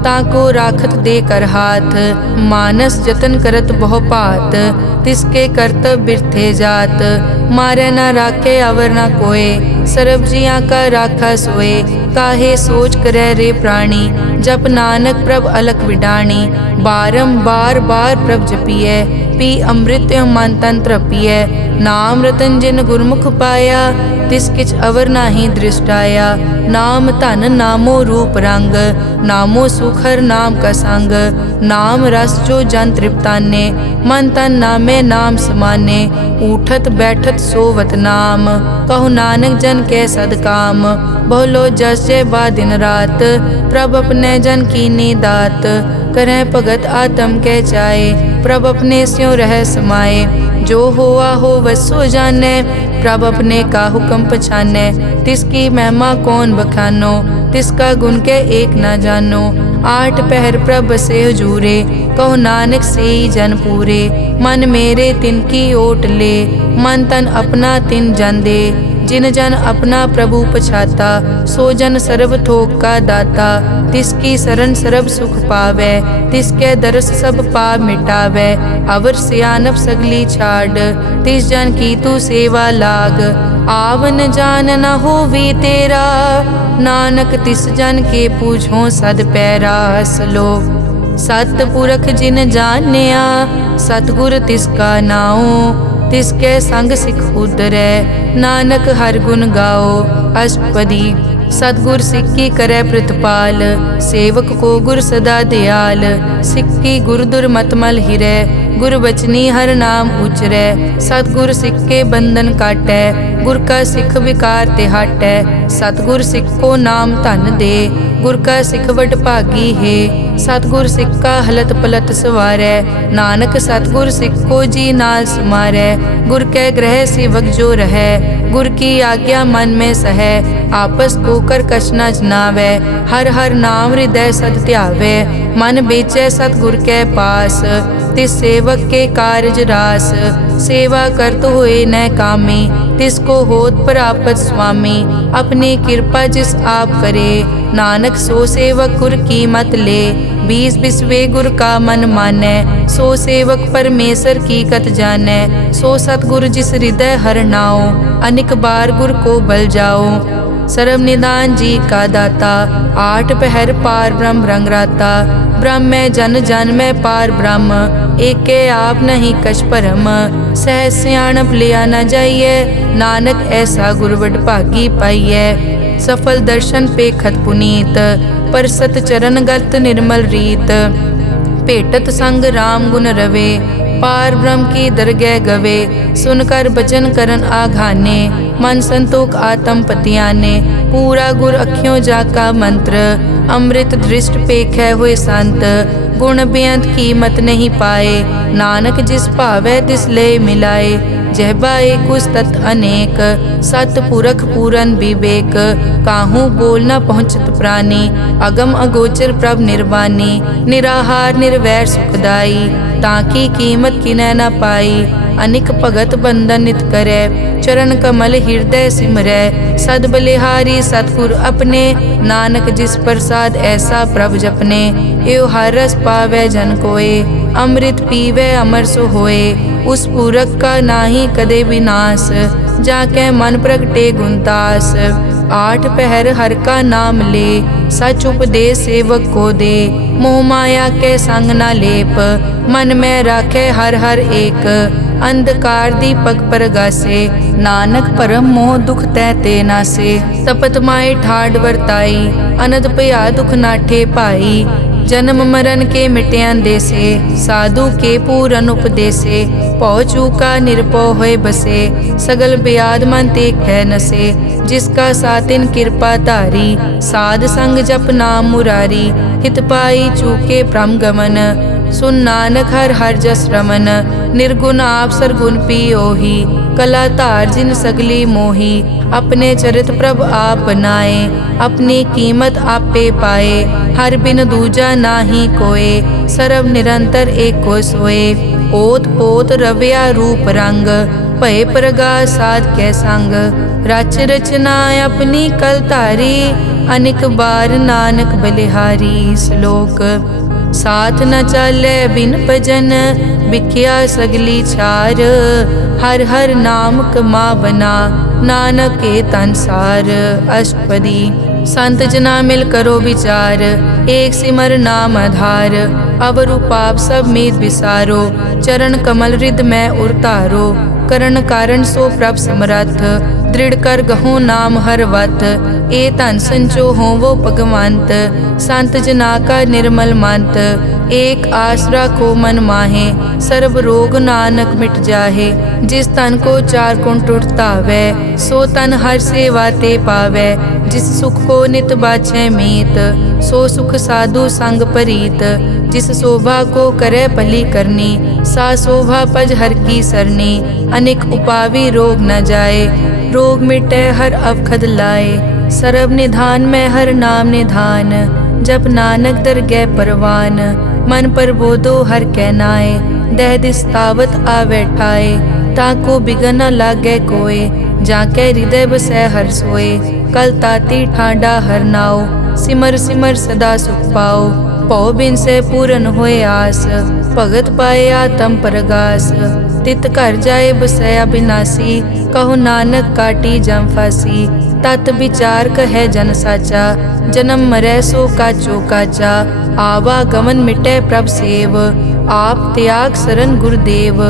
ताको राखत दे कर हाथ। मानस जतन करत बहु पात, तिसके करतब बिरथे जात। मारे न राखे अवर न कोय, सर्ब जियां का राखा सोए। काहे सोच करे रे प्राणी, जप नानक प्रभ अलख विडाणी। बारंबार बार प्रभ जपिए, पी अमृत मन तन तृपिए। नाम रतन जिन गुरमुख पाया, तिस किछ अवर नाही दृष्टाया। नाम धन नामो रूप रंग, नामो सुखर नाम का संग। नाम रस जो जन तृप्ताने, मन तन नामे नाम समाने। उठत बैठत सोवत नाम, कहु नानक जन के सदकाम। बहुलो जस जय बा दिन रात, प्रभ अपने जन कीनी दात। करें भगत आत्म के जाए, प्रभ अपने स्यों रह समाए। जो होआ हो वसो जाने, प्रभ अपने का हुक्म पछाने। तिसकी महिमा कौन बखानो, तिसका गुण के एक न जानो। आठ पहर प्रभ से हजूरे, कहो नानक से ही जन पूरे। मन मेरे तिनकी ओट ले, मन तन अपना तिन जन दे। जिन जन अपना प्रभु पछाता, सो जन सर्व थोक का दाता। तिसकी शरण सर्व सुख पावे, तिसके दरस सब पाप मिटावे। अवर सियानप सगली छाड़, तिस जन की तू सेवा लाग। आवन जान न होवी तेरा, नानक तिस जन के पूछो सद पैरा। सलोक सतपुरख जिन जानिया, सतगुर तिसका नाओ। तिसके संग सिख उतरै, नानक हर गुण गाओ। अष्टपदी सतगुर सिक्की करे प्रतिपाल, सेवक को गुर सदा दयाल। सिक्की गुर दुर्मतमल हिरै, गुर बचनी हर नाम उचरै। सतगुर सिक्के बंधन काटै, गुर का सिख विकार ते हटै। सतगुर सिख को नाम धन दे, गुर का सिख वड भागी है। सतगुर सिख का हलत पलत सवारै, नानक सतगुर सिख को जी नाल समारै। गुर के ग्रह सेवक जो रहै, गुर की आज्ञा मन में सहै। आपस को कर कछ न जनावै, हर हर नाम हृदय सद ध्यावै। मन बेचै सतगुर के पास, तिस सेवक के कारज रास। सेवा करत होए न कामी, तिसको होत प्रापत स्वामी। अपनी कृपा जिस आप करे, नानक सो सेवक गुर की मत ले। बीस बिसवे गुर का मन मानै, सो सेवक परमेश्वर की कत जानै। सो सतगुर जिस हृदय हर नाओ, अनेक बार गुर को बल जाओ। सर्व निदान जी का दाता, आठ पहर पार ब्रह्म रंग राता। ब्रह्म में जन जन में पार ब्रह्म, एके आप नहीं कछ परम। सहज सियाणप लिया न जाइए, नानक ऐसा गुरवड भागी पाइए। सफल दर्शन पेखत पुनीत, पर सत चरण गत निर्मल रीत। भेटत संग राम गुण रवे, पार ब्रह्म की दरगह गवे। सुनकर बचन करन आघाने, मन संतोख आत्म पतियाने। पूरा गुर अखियों जाका मंत्र, अमृत दृष्ट पेखै हुए संत। गुण बेअंत कीमत नहीं पाए, नानक जिस भावै तिस ले मिलाए। जहबा एक उस तत् अनेक, सतपुरख पूरन विवेक। काहू बोल न पहुँचत प्राणी, अगम अगोचर प्रभ निर्वाणी। निराहार निर्वैर सुखदाई, ताकी कीमत किनै न पाई। अनिक भगत बंधन नित करै, चरण कमल हृदय सिमरै। सद बलिहारी सतगुर अपने, नानक जिस प्रसाद ऐसा प्रभ जपने। एव हर रस पावै जन कोय, अमृत पीवै अमर सो होए। उस पूरक का नाही कदे विनाश, जाके मन प्रगटे गुणतास। आठ पहर हर का नाम ले, सच उपदेश सेवक को दे। मोह माया के संग न लेप, मन में राखे हर हर एक। अंधकार दीपक परगासे, नानक परम मोह दुख तै ते नासे। तपत माए ठाड वर्ताई, अनद पया दुख नाठे पाई। जन्म मरण के मिट्यान देसे, साधु के पूरन उपदेसे। पौ चूका निरपौ होए बसे, सगल ब्याद मन ते कै नसे। जिसका सातिन कृपा धारी, साध संग जप नाम मुरारी। हित पाई चूके भ्रम गमन, सुन नानक हर हर जस रमन। निर्गुण आप सरगुण पियोही, कला धार जिन सगली मोही। अपने चरित प्रभ आप बनाए, अपनी कीमत आपे पाए। हर बिन दूजा नाही कोय, सरब निरंतर एको सोए। ओत पोत रव्या रूप रंग, भय प्रगास साध कै संग। रच रचना अपनी कल धारी, अनेक बार नानक बलिहारी। श्लोक साथ न चाले बिन भजन, बिख्या सगली छार। हर हर नाम कमावना, नानक के तन सार। अष्टपदी संत जना मिल करो विचार, एक सिमर नाम आधार। अवरु पाप सब मीत विसारो, चरण कमल रिद में उरतारो। करण कारण सो प्रभ समरथ, दृढ़ कर गहो नाम हर वत। ए धन संचो हो वो भगवंत, संत जना का निर्मल मंत। एक आस राखो मन माहे, सर्ब रोग नानक मिट जाहे। जिस तन को चार कुण टुटतावै, सो तन हर सेवा ते पावै। जिस सुख को नित बाछै मीत, सो सुख साधु संग परीत। जिस शोभा को करे भली करनी, सा शोभा पज हर की सरनी। अनेक उपावी रोग न जाए, रोग मिटे हर अवखद लाए। सरब निधान में हर नाम निधान, जप नानक दरगह परवान। मन पर बोधो हर कहनाए, दह दिस्तावत आवे ठाए। ताको बिगन न लागे कोय, जाके हृदय बसै हर सोए। कल ताती ठांडा हर नाओ, सिमर सिमर सदा सुख पाओ। पौ बिन से पूरन होए आस, भगत पाए आत्म परगास। तित घर जाए बसै अविनाशी, कहो नानक काटी जम फासी। तत विचार कहे जन साचा, जन्म मरै सो काचो काचा। आवागमन मिटै प्रभ सेव, आप त्याग शरण गुरुदेव।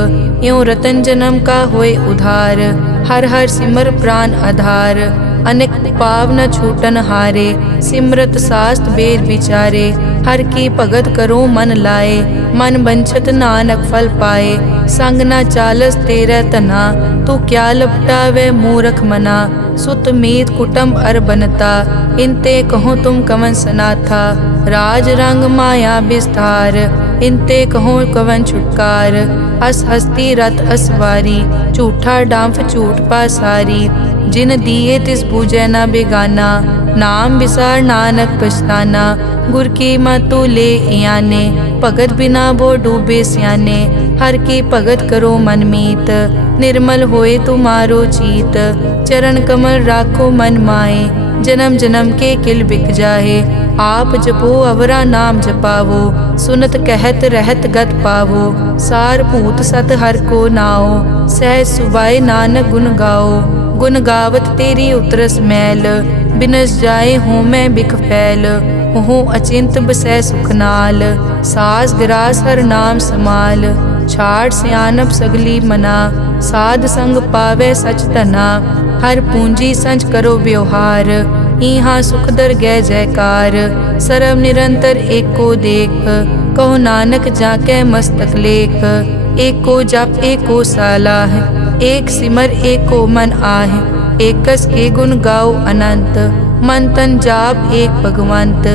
यों रतन जन्म का होए उधार, हर हर सिमर प्राण आधार। अनेक पाव न छूटन हारे, सिमरत शास्त्र वेद विचारे। हर की भगत करो मन लाए, मन बंछत नानक फल पाए। संग न चालस तेरे तना, तू क्या लपटावे मूरख मना। सुत मीत कुटुंब अर बनता, इनते कहो तुम कवन सनाथा। राज रंग माया विस्तार, इनते कहो कवन छुटकार। अस हस्ती रथ असवारी, झूठा डांफ झूठ पासारी। जिन दिए तिस बूझे न बेगाना, नाम विसार नानक पछताना। गुर की मतु ले याने, भगत बिना वो डूबे स्याने। हर की भगत करो मन मीत, निर्मल होए तुम्हारो चीत। चरण कमल राखो मन माए, जन्म जन्म के किल बिक जाहे। आप जपो अवरा नाम जपावो, सुनत कहत रहत गत पावो। सार भूत सत हर को नाओ, सहज सुबाए नानक गुण गाओ। गुण गावत तेरी उतरस मैल, बिनस जाए हूँ मैं बिख फैल। हूँ अचिंत बसै सुख नाल, सास गिरास हर नाम समाल। छाड़ सियानप सगली मना, साध संग पावे सच तना। हर पूंजी संच करो व्यवहार, इहाँ सुख दर गै जयकार। सरब निरंतर एको देख, कहो नानक जाके मस्तक लेख। एको जप एको सालाह, एक सिमर एको मन आह। एकस के गुण गाओ अनंत, मन तन जाप एक भगवंत।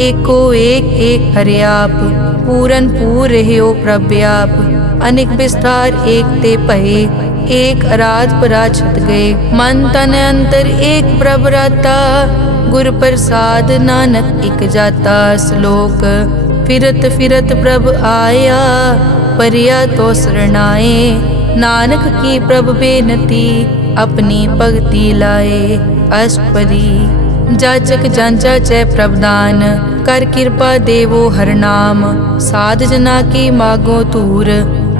एको एक एक हरियाप, पूरन पूर रहियो प्रव्याप। अनेक विस्तार एक ते पहे, एक अराध पराछत गए। मन तन अंतर एक प्रभ राता, गुर प्रसाद नानक इक जाता। श्लोक फिरत फिरत प्रभ आया, परिया तो शरणाए। नानक की प्रभ बेनती, अपनी भगति लाए। अष्टपदी जाचक जांचा चै प्रभदान, कर कृपा देवो हर नाम। साध जना की मागो तूर,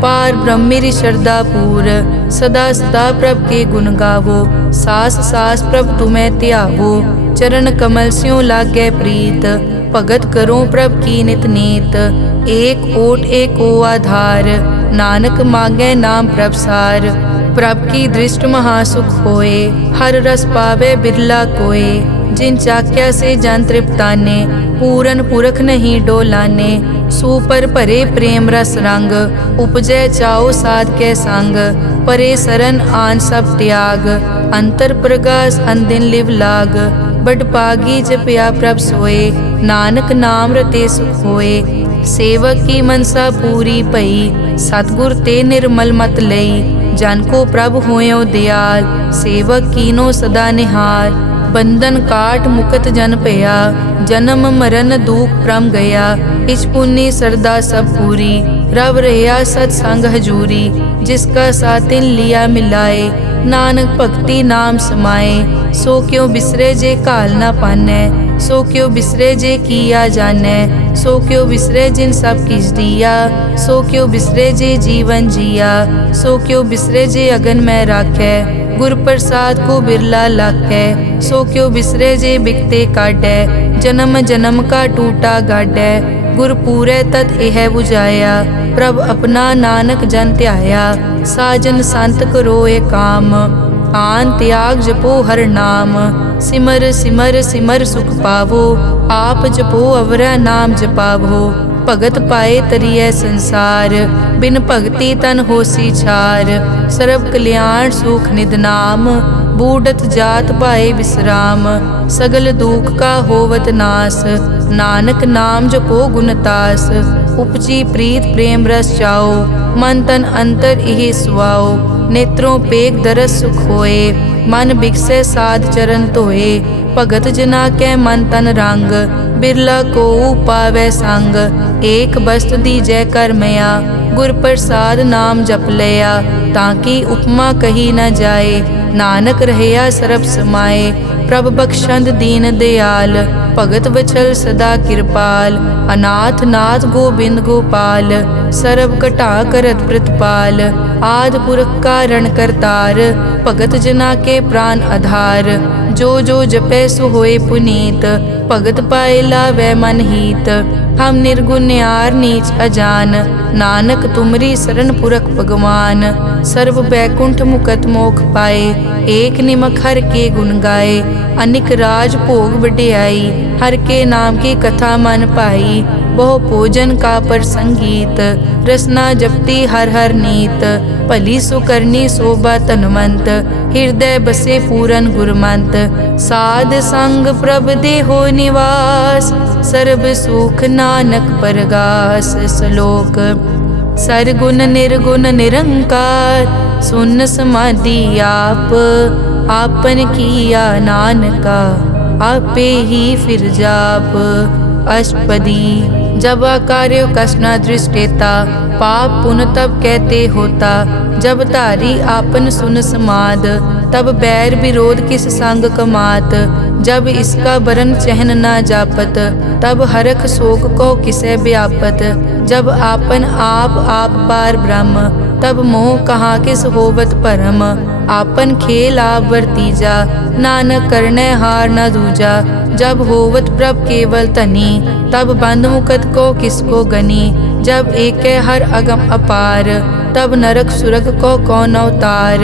पार ब्रह्मेरी श्रद्धा पूर। सदा सदा प्रभ के गुण गावो, सास सास प्रभ तुम्हें त्यावो। चरण कमल स्यों लागे प्रीत, भगत करो प्रभ की नित नीत। एक ओट एको आधार, नानक मांगे नाम प्रभ सार। प्रभ की दृष्ट महासुख होए, हर रस पावे बिरला कोय। जिन चाक्या से जन तृप्ताने, पूरन पुरख नहीं डोलाने। सुपर भरे प्रेम रस रंग, उपजै चाओ साध के संग। परे सरन आन सब त्याग, अंतर प्रगास अंदिन लिव लाग। बड़ पागी जपया प्रभ सोए, नानक नाम रते सुख होए। सेवक की मनसा पूरी भई, सतगुर ते निर्मल मत लई। जन को प्रभ होयो दयाल, सेवक कीनो सदा निहाल। बंधन काट मुकत जन भया, जन्म मरण दुख प्रम गया। इच पुन्नी सरदा सब पूरी, रब रहिया सत्संग हजूरी। जिसका सातिन लिया मिलाए, नानक भक्ति नाम समाए। सो क्यों बिसरे जे काल ना पानै, सो क्यों बिसरे जे किया जानै। सो क्यों बिसरे जिन सब किस दिया, सो क्यों बिसरे जे जीवन जिया। सो क्यों बिसरे जे अगन में राखै, गुर प्रसाद को बिरला लाखै। सो क्यों बिसरे जे बिकते काटै, जन्म जन्म का टूटा गाडै। गुर पूरे तत एह बुझाया, प्रभ अपना नानक जन ध्याया। साजन संत करो ए काम, आन त्याग जपो हर नाम। सिमर सिमर सिमर सुख पावो, आप जपो अवरा नाम जपावो। भगत पाए तरिए संसार, बिन भगति तन होसी छार। सर्व कल्याण सुख निध नाम, बूढ़त जात पाए विश्राम। सगल दुख का होवत नास, नानक नाम जपो गुणतास। उपजी प्रीत प्रेम रस चाओ, मन तन अंतर इहि सुआओ। नेत्रों पेग दरस सुख होए, मन बिकसे साध चरण धोए। भगत जना कै मन तन रंग, बिरला को पावै संग। एक बस्त दीजै कर मया, गुर प्रसाद नाम जप लिया। ताकि उपमा कही न जाए, नानक रहया सरब समाए। प्रभ बख्शंद दीन दयाल, भगत वचल सदा कृपाल। अनाथ नाथ गोबिंद गोपाल, सरब कटा करत प्रतिपाल। आद पुरख कारण करतार, भगत जना के प्राण आधार। जो जो जपै सो होए पुनीत, भगत पाए लावै मन हीत। हम निर्गुण यार नीच अजान, नानक तुमरी शरण पुरख भगवान। सर्व बैकुंठ मुकत मोख पाए, एक निमक हर के गुण गाए। अनिक राज भोग वड्याई, हर के नाम की कथा मन पाई। बहु भोजन का पर संगीत, रसना जपती हर हर नीत। भली सुकरनी शोभा तनवंत, हृदय बसे पूरन गुरमंत। साध संग प्रभ देहो निवास, सर्ब सुख नानक परगास। श्लोक सरगुण निर्गुण निरंकार, सुन समाधि आप। आपन किया नानका, आपे ही फिर जाप। अष्टपदी जब कार्यो कसना दृष्टेता, पाप पुण्य तब कहते होता। जब धारी आपन सुन समाद, तब बैर विरोध किस संग कमात। जब इसका बरन चहन ना जापत, तब हरख शोक को किसे व्यापत। जब आपन आप पार ब्रह्म, तब मोह कहाँ किस होवत परम। आपन खेल आप वर्तीजा, नानक करने हार न दूजा। जब होवत प्रभ केवल तनी, तब बंद मुकत को किसको गनी। जब एक हर अगम अपार, तब नरक सुरग को कौन अवतार।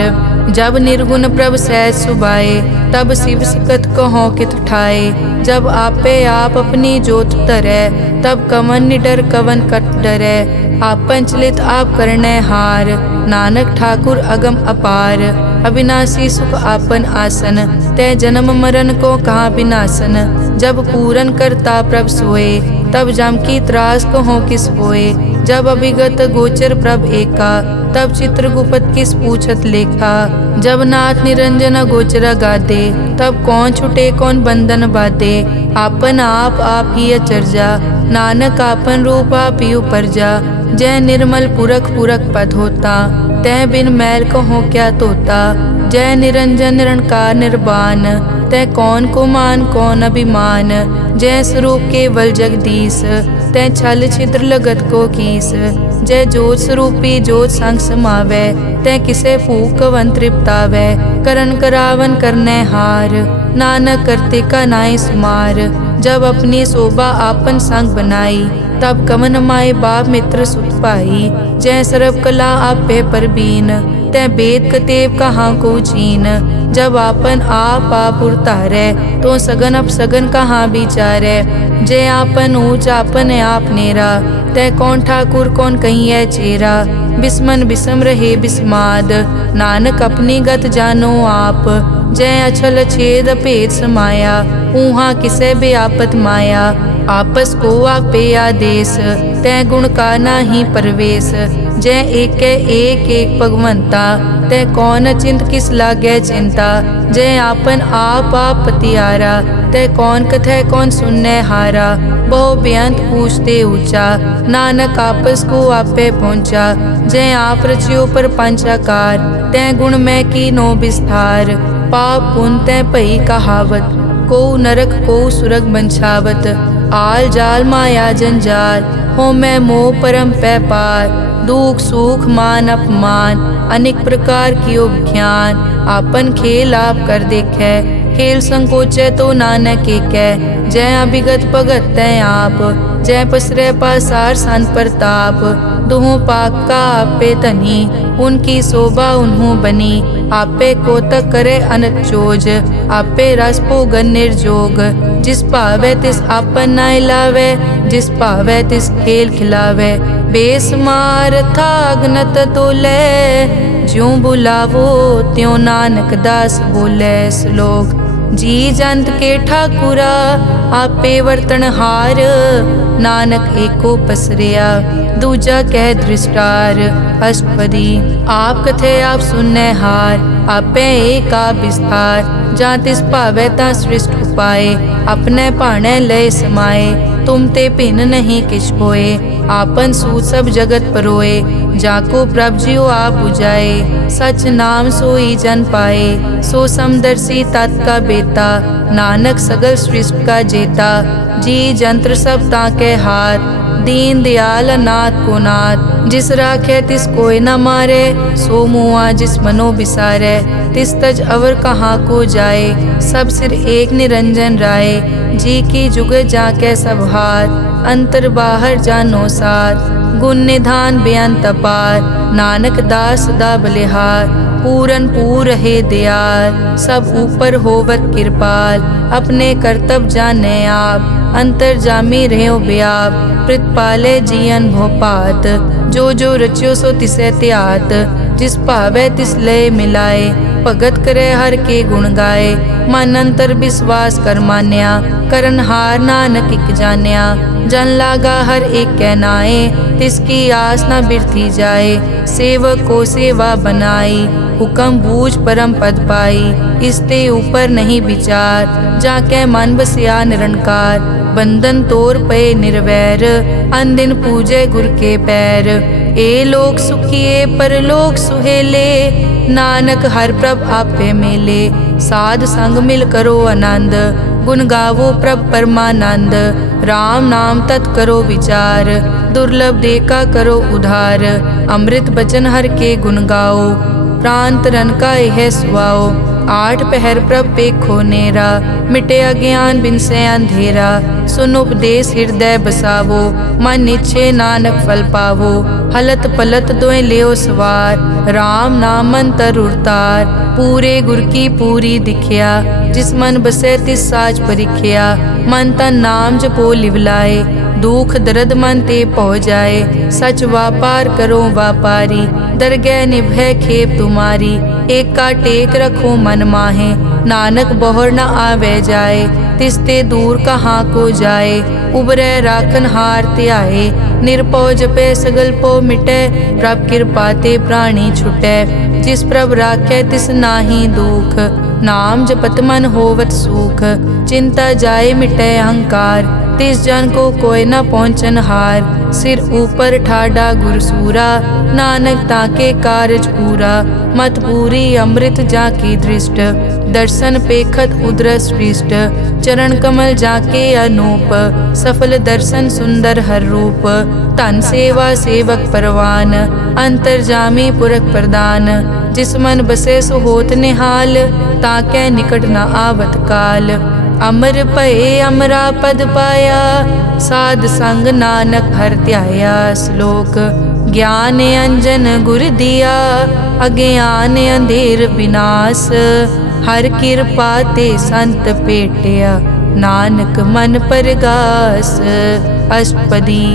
जब निर्गुण प्रभ सहज सुभाए, तब शिव सकत कहो कित ठाए। जब आपे आप अपनी जोत धरै, तब कवन निडर कवन कट डरै। आपन चलित आप करने हार, नानक ठाकुर अगम अपार। अविनाशी सुख आपन आसन, तै जन्म मरण को कहाँ विनाशन। जब पूरन करता प्रभ सोए, तब जम की त्रास कहो किस होए। जब अभिगत गोचर प्रभ एका, तब चित्रगुप्त किस पूछत लेखा। जब नाथ निरंजन गोचर गादे, तब कौन छुटे कौन बंधन बाधे। आपन आप ही अचरजा, नानक आपन रूप आप ही उपरजा। जय निर्मल पुरख पुरख पद होता, तै बिन मैल कहो क्या तोता। जय निरंजन निरंकार निर्वाण, तै कौन को मान कौन अभिमान। जय स्वरूप केवल जगदीश, तै छल छिद्र लगत को कीस। जय जोत स्वरूपी जोत संग समावै, तै किसे भूख कवन तृप्तावै। करन करावन करने हार, नानक करते का नाई सुमार। जब अपनी शोभा आपन संग बनाई, तब कमन माए बाप मित्र सुत पाई। जय सर्व कला आप पे परबीन, तै बेद कतेब कहाँ को चीन। जब आपन आप उतारै तो सगन अपसगन कहाँ विचारै। जय आपन ऊंच आपन आप नेरा, तै कौन ठाकुर कौन कहिए चेरा। बिस्मन बिसम रहे बिस्माद, नानक अपनी गत जानो आप। जय अछल छेद भेद समाया, ऊहा किसे बेआपत माया। आपस को आपे आदेश, तै गुण का नाही परवेश। जय एक भगवंता, तै कौन चिंत किस लागे चिंता। जय आपन आप पतियारा, तै कौन कथै कौन सुनने हारा। बहु बेअंत पूछते ऊंचा, नानक आपस को आपे पहुँचा। जय आप रचियो पर पंचाकार, तै गुण में की नो विस्तार। पाप पुन तै भई कहावत, को नरक को सुरग बंछावत। आल जाल माया जंजाल, हो मैं मोह परम पै पार। दुख सुख मान अपमान, अनेक प्रकार कियो विख्यान। आपन खेल आप कर देखे, खेल संकोचे तो नानक एकै। जय अभिगत भगत तै आप, जय पसरे पासार संत प्रताप। दुहों पाक का आपे तनी, उनकी शोभा उन्हों बनी। आपे कोतक करे अनत चोज, आपे रस भोगन निर्जोग। जिस भावे तिस आपन नाय लावे, जिस भावे तिस खेल खिलावे। बेसमार था अगनत तोले, ज्यों बुलावो त्यों नानक दास बोले। श्लोक। जी जंत के ठाकुरा, आपे वर्तन हार। नानक एको पसरिया, दूजा कह दृष्टार। अष्टपदी। आप कथे आप सुनने हार, आपे एक आप विस्तार। जा तिस भावे ता सृष्ट उपाय, अपने भाणे लय समाए। तुम ते भिन्न नहीं किछ होए, आपन सूत सब जगत परोए। जाको प्रभ जियो आप बुझाए, सच नाम सोई जन पाए। सो समदर्शी तत् का बेता, नानक सगल सृष्टि का जेता। जी जंत्र सब ताके हाथ, दीन दयाल अनाथ को नाथ। जिस राखे तिस कोई न मारे, सो मुआ जिस मनो बिसारे। तिस तज अवर कहाँ को जाए, सब सिर एक निरंजन राय। जी की जुग जाके सब हाथ, अंतर बाहर जानो साथ। गुण निधान बेअंत अपार, नानक दास सदा बलिहार। पूरन पूर रहे दयाल, सब ऊपर होवत कृपाल। अपने कर्तव्य जाने आप, अंतर जामी रहो व्याप। प्रतिपाले जियन भोपात, जो जो रचियो सो तिसे त्यात। जिस भावे तिस लय मिलाए, भगत करे हर के गुण गाए। मन अंतर विश्वास कर मान्या, करन हार नानक इक जान्या। जन लागा हर एक कै नाए, तिसकी आस न बिरथी जाए। सेवक को सेवा बनाई, हुक्म बूझ परम पद पाई। इसते ऊपर नहीं विचार, जाके मन बसिया निरंकार। बंधन तोर पे निर्वैर, अनदिन पूजे गुर के पैर। ए लोक सुखिए परलोक सुहेले, नानक हर प्रभ आपे मेले। साध संग मिल करो आनंद, गुण गावो प्रभ परमानंद। राम नाम तत् करो विचार, दुर्लभ देखा करो उधार। अमृत बचन हर के गुण गाओ, प्रांत रन का यह सुआओ। आठ पहर प्रभ पेखो नेरा, मिटे अज्ञान बिन से अंधेरा। सुन उपदेश हृदय बसावो, मन इच्छे नानक फल पावो। हलत पलत दोए लियो सवार, राम नाम अंतर उरतार। पूरे गुर की पूरी दिखिया, जिस मन बसे तिस साच परिख्या। मन तन नाम जपो लिवलाए, दुख दर्द मन ते पौ जाए। सच व्यापार करो व्यापारी, दरगह निभै खेप तुम्हारी। एका टेक रखो मन माहे, नानक बहुर न आवे जाए। तिसते दूर कहाँ को जाए, उबरै राखन हार त्याए। निरपौ जपे सगल पो मिटे, प्रभ कृपा ते प्राणी छुटै। जिस प्रभ राखे तिस नाही दुख, नाम जपत मन होवत सुख। चिंता जाए मिटे अहंकार, तिस जन को कोई न पहुँचन हार। सिर ऊपर ठाडा गुरसूरा, नानक ताके कारज पूरा। मत पूरी अमृत जाकी दृष्ट, दर्शन पेखत उदरस पृष्ठ। चरण कमल जाके अनूप, सफल दर्शन सुंदर हर रूप। तन सेवा सेवक परवान, अंतर जामी पुरख प्रदान। जिस मन बसे सो होत निहाल, ताके निकट न आवत काल। अमर भये अमरा पद पाया, साध संग नानक हर ध्याया। श्लोक। ज्ञान अंजन गुर दिया, अज्ञान अंधेर विनाश। हर किरपा ते संत पेटिया, नानक मन परगास। अष्टपदी।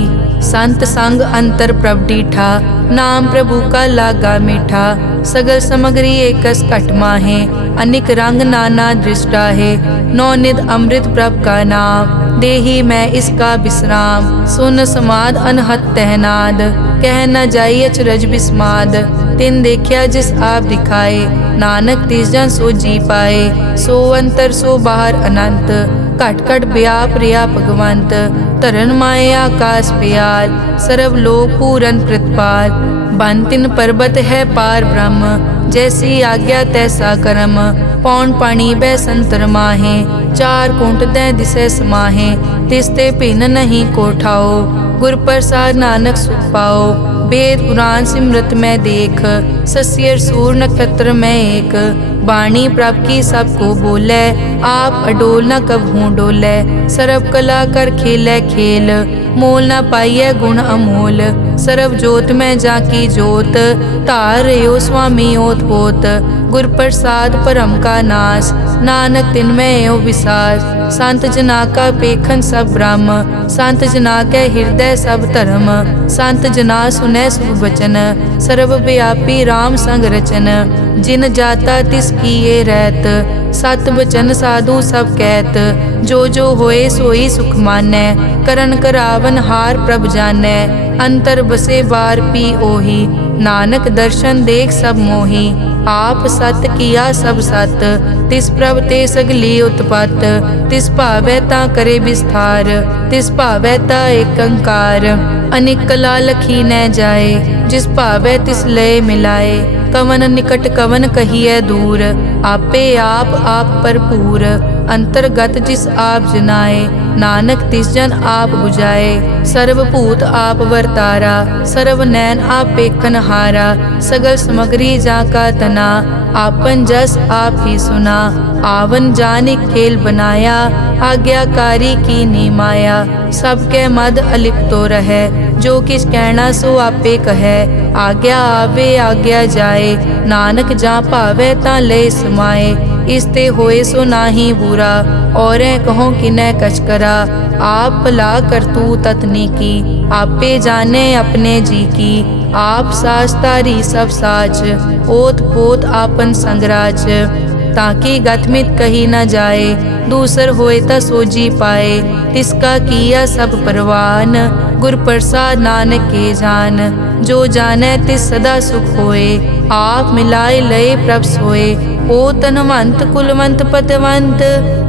संत संग अंतर प्रभ डीठा, नाम प्रभु का लागा मीठा। सगल समग्री एकस घट माहे, अनिक रंग नाना दृष्टा है। नौ निध अमृत प्रभ का नाम, देही मैं इसका विश्राम। सुन समाद अनहत तहनाद, कह न जाई अचरज बिस्माद। तिन देखिया जिस आप दिखाए, नानक तिस जन सो जी पाए। सो अंतर सो बाहर अनंत, घट घट व्याप रिया भगवंत। धरन माए आकाश प्याल, सर्व लोक पूरन प्रतिपाल। बन तिन पर्वत है पार ब्रह्म, जैसी आज्ञा तैसा कर्म। पौन पानी बै संतर माहे, चार कुंट दै दिसै समाहे। तिसते भिन्न नहीं कोठाओ, गुर प्रसाद नानक सुख पाओ। वेद पुराण सिमरत में देख, सस्यर सूर नक्षत्र में एक। वाणी प्रभ की सबको बोले, आप अडोल न कबहूँ डोले। सर्व कला कर खेले खेल, मोल न पाइए गुण अमोल। सर्व जोत में जाकी जोत, धार रहो स्वामी ओत पोत। गुर प्रसाद परम का नाश, नानक तिन में यो विसास। संत जना का पेखन सब ब्रह्म, संत जना के हृदय सब धर्म। संत जना सुनै शुभ वचन, सर्वव्यापी राम संग रचन। जिन जाता तिस किए रहत, सत बचन साधु सब कहत। जो जो होए सोई सुख मानै, करन करावन हार प्रभ जानै। अंतर बसे बार पी ओही, नानक दर्शन देख सब मोही। आप सत किया सब सत, तिस प्रभ ते सगली उत्पत। तिस भावै ता करे विस्तार, तिस भावै ता एकंकार। अनेक कला लखी न जाए, जिस भावै तिस लय मिलाए। कवन निकट कवन कहिए दूर, आपे आप भरपूर। अंतर्गत जिस आप जनाए, नानक तिस जन आप बुझाए। सर्वभूत आप वर्तारा, सर्व नैन आप पेखन हारा। सगल समग्री जाका तना, आपन जस आप ही सुना। आवन जान खेल बनाया, आज्ञाकारी की नी माया। सबके मद अलिप्तो रहे, जो किस कहना सो आपे कहे। आज्ञा आवे आज्ञा जाए, नानक जा भावे ता ले समाए। इसते होए सो नाही बुरा, और कहो किनै कछ करा। आप भला करतू ततनी की, आपे जाने अपने जी की। आप साच तारी सब साच, ओत पोत आपन संगराज। ताकि गतमित कही न जाए, दूसर होए ता सोजी पाए। तिसका किया सब परवान, गुर प्रसाद नानक के जान। जो जाने तिस सदा सुख होए, आप मिलाए लय प्रभ सोए। ओ तनवंत कुलवंत पतवंत,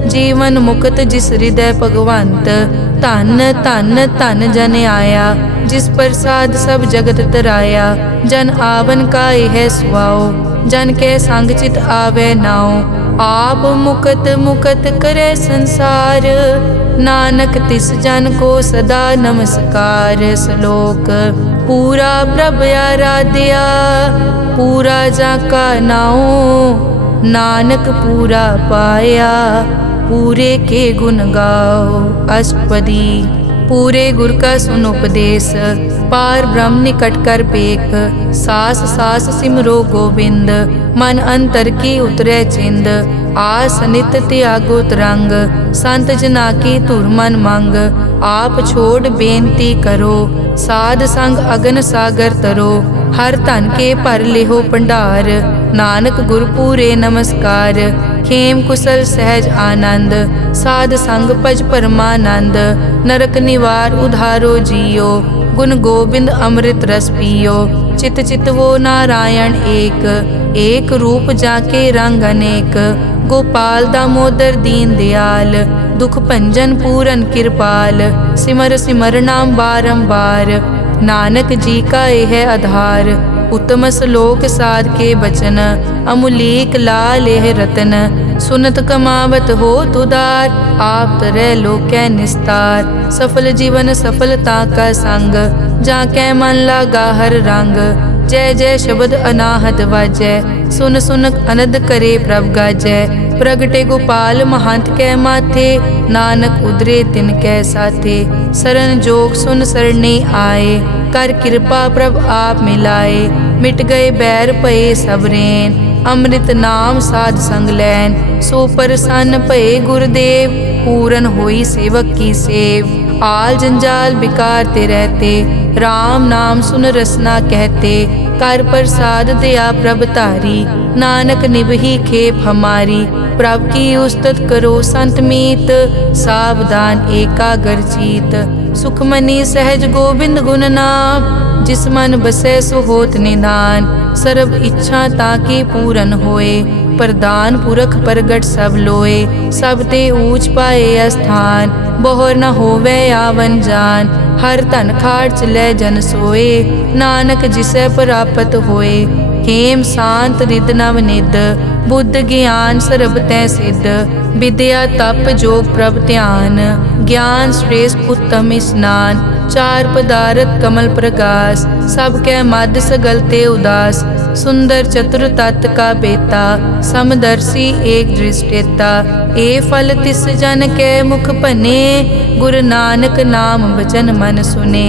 जीवन मुक्त जिस हृदय भगवंत। धन धन धन जन आया, जिस प्रसाद सब जगत तराया। जन आवन का यह सुआओ, जन के संग चित आवे नाओ। आप मुकत मुकत करे संसार, नानक तिस जन को सदा नमस्कार। श्लोक। पूरा प्रभ आराध्या, पूरा जाका नाओ। नानक पूरा पाया, पूरे के गुण गाओ। अष्टपदी। पूरे गुर का सुन उपदेश, पार ब्रह्म निकट कर पेख। सास सास सिमरो गोविंद, मन अंतर की उतरे चिंद। आस नित त्यागो तरंग, संत जना की धुर मन मंग। आप छोड़ बेनती करो, साध संग अगन सागर तरो। हर धन के भर लेहो भंडार, नानक गुर पूरे नमस्कार। खेम कुशल सहज आनंद, साध संग भज परमानंद। नरक निवार उधारो जियो, गुण गोविंद अमृत रस पियो। चित चित वो नारायण एक, एक रूप जाके रंग अनेक। गोपाल दामोदर दीन दयाल, दुख भंजन पूरन कृपाल। सिमर सिमर नाम बारंबार, नानक जी का यह आधार। उत्तम श्लोक साध के बचन, अमूलिक लाल यह रतन। सुनत कमावत हो तुदार, आप तरह लोकै निस्तार। सफल जीवन सफलता का संग, जाकै मन लागा हर रंग। जय जय शब्द अनाहत वाजै, सुन सुन अनद करे प्रभ गाजै। प्रगटे गोपाल महंत कै माथे, नानक उदरे तिन कै साथे। सरन जोग सुन सरने आए, कर कृपा प्रभ आप मिलाए। मिट गए बैर भये सब रैन, अमृत नाम साध संग लैन। सो प्रसन्न भये गुरुदेव, पूरन होई सेवक की सेव। आल जंजाल बिकार ते रहते, राम नाम सुन रसना कहते। कर प्रसाद दया प्रभ धारी, नानक निभही खेप हमारी। प्रभ की उस्तत करो संत मीत, सावधान एकाग्र चीत। सुखमनी सहज गोबिंद गुण नाम, जिस मन बसै सो होत निधान। सर्ब इच्छा ताकी पूरन होए, प्रदान पुरख प्रगट सब लोए। सब ते ऊंच पाए अस्थान, बोहर न होवे आवन जान। हर धन खाट चलै जन सोए, नानक जिसै प्राप्त होए। हेम शांत रिद नव निद, बुद्ध ज्ञान सर्ब तै सिद्ध। विद्या तप जोग प्रभ ध्यान, ज्ञान श्रेष्ठ उत्तम स्नान। चार पदारथ कमल प्रकाश, सब कै मद सगल ते उदास। सुंदर चतुर तत् का बेता, समदर्शी एक दृष्टेता। ए फल तिस जन कै मुख भने, गुरु नानक नाम बचन मन सुने।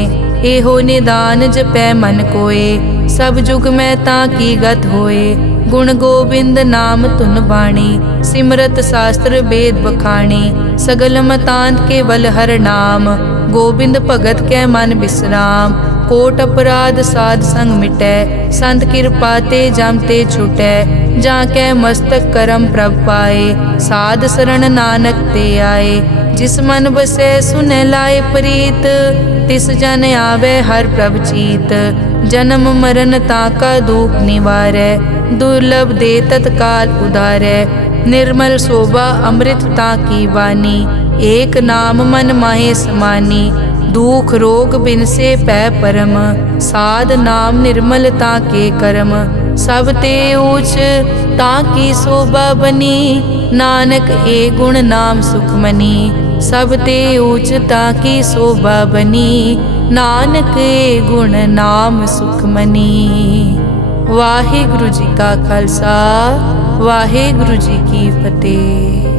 एहो निदान जपै मन कोय, सब जुग में ताकी गत होए। गुण गोबिंद नाम धुन बाणी, सिमरत शास्त्र वेद बखाणी। सगल मतांत केवल हर नाम, गोबिंद भगत कै मन विश्राम। कोट अपराध साध संग मिटै, संत कृपा ते जम ते छुटै। जाकै मस्तक करम प्रभ पाए, साध शरण नानक ते आए। जिस मन बसै सुनै लाए प्रीत, तिस जन आवे हर प्रभ चीत। जन्म मरण ताका दुख निवारै, दुर्लभ दे तत्काल उदारै। निर्मल शोभा अमृत ताकी वाणी, एक नाम मन माहे समानी। दुख रोग बिन से पै परम, साध नाम निर्मल ताके करम। सब ते ऊच ताकी शोभा बनी, नानक ए गुण नाम सुखमनी। सब ते ऊच ताकी शोभा बनी, नानक ए गुण नाम सुखमनी। वाहिगुरु जी का खालसा, वाहिगुरु जी की फतेह।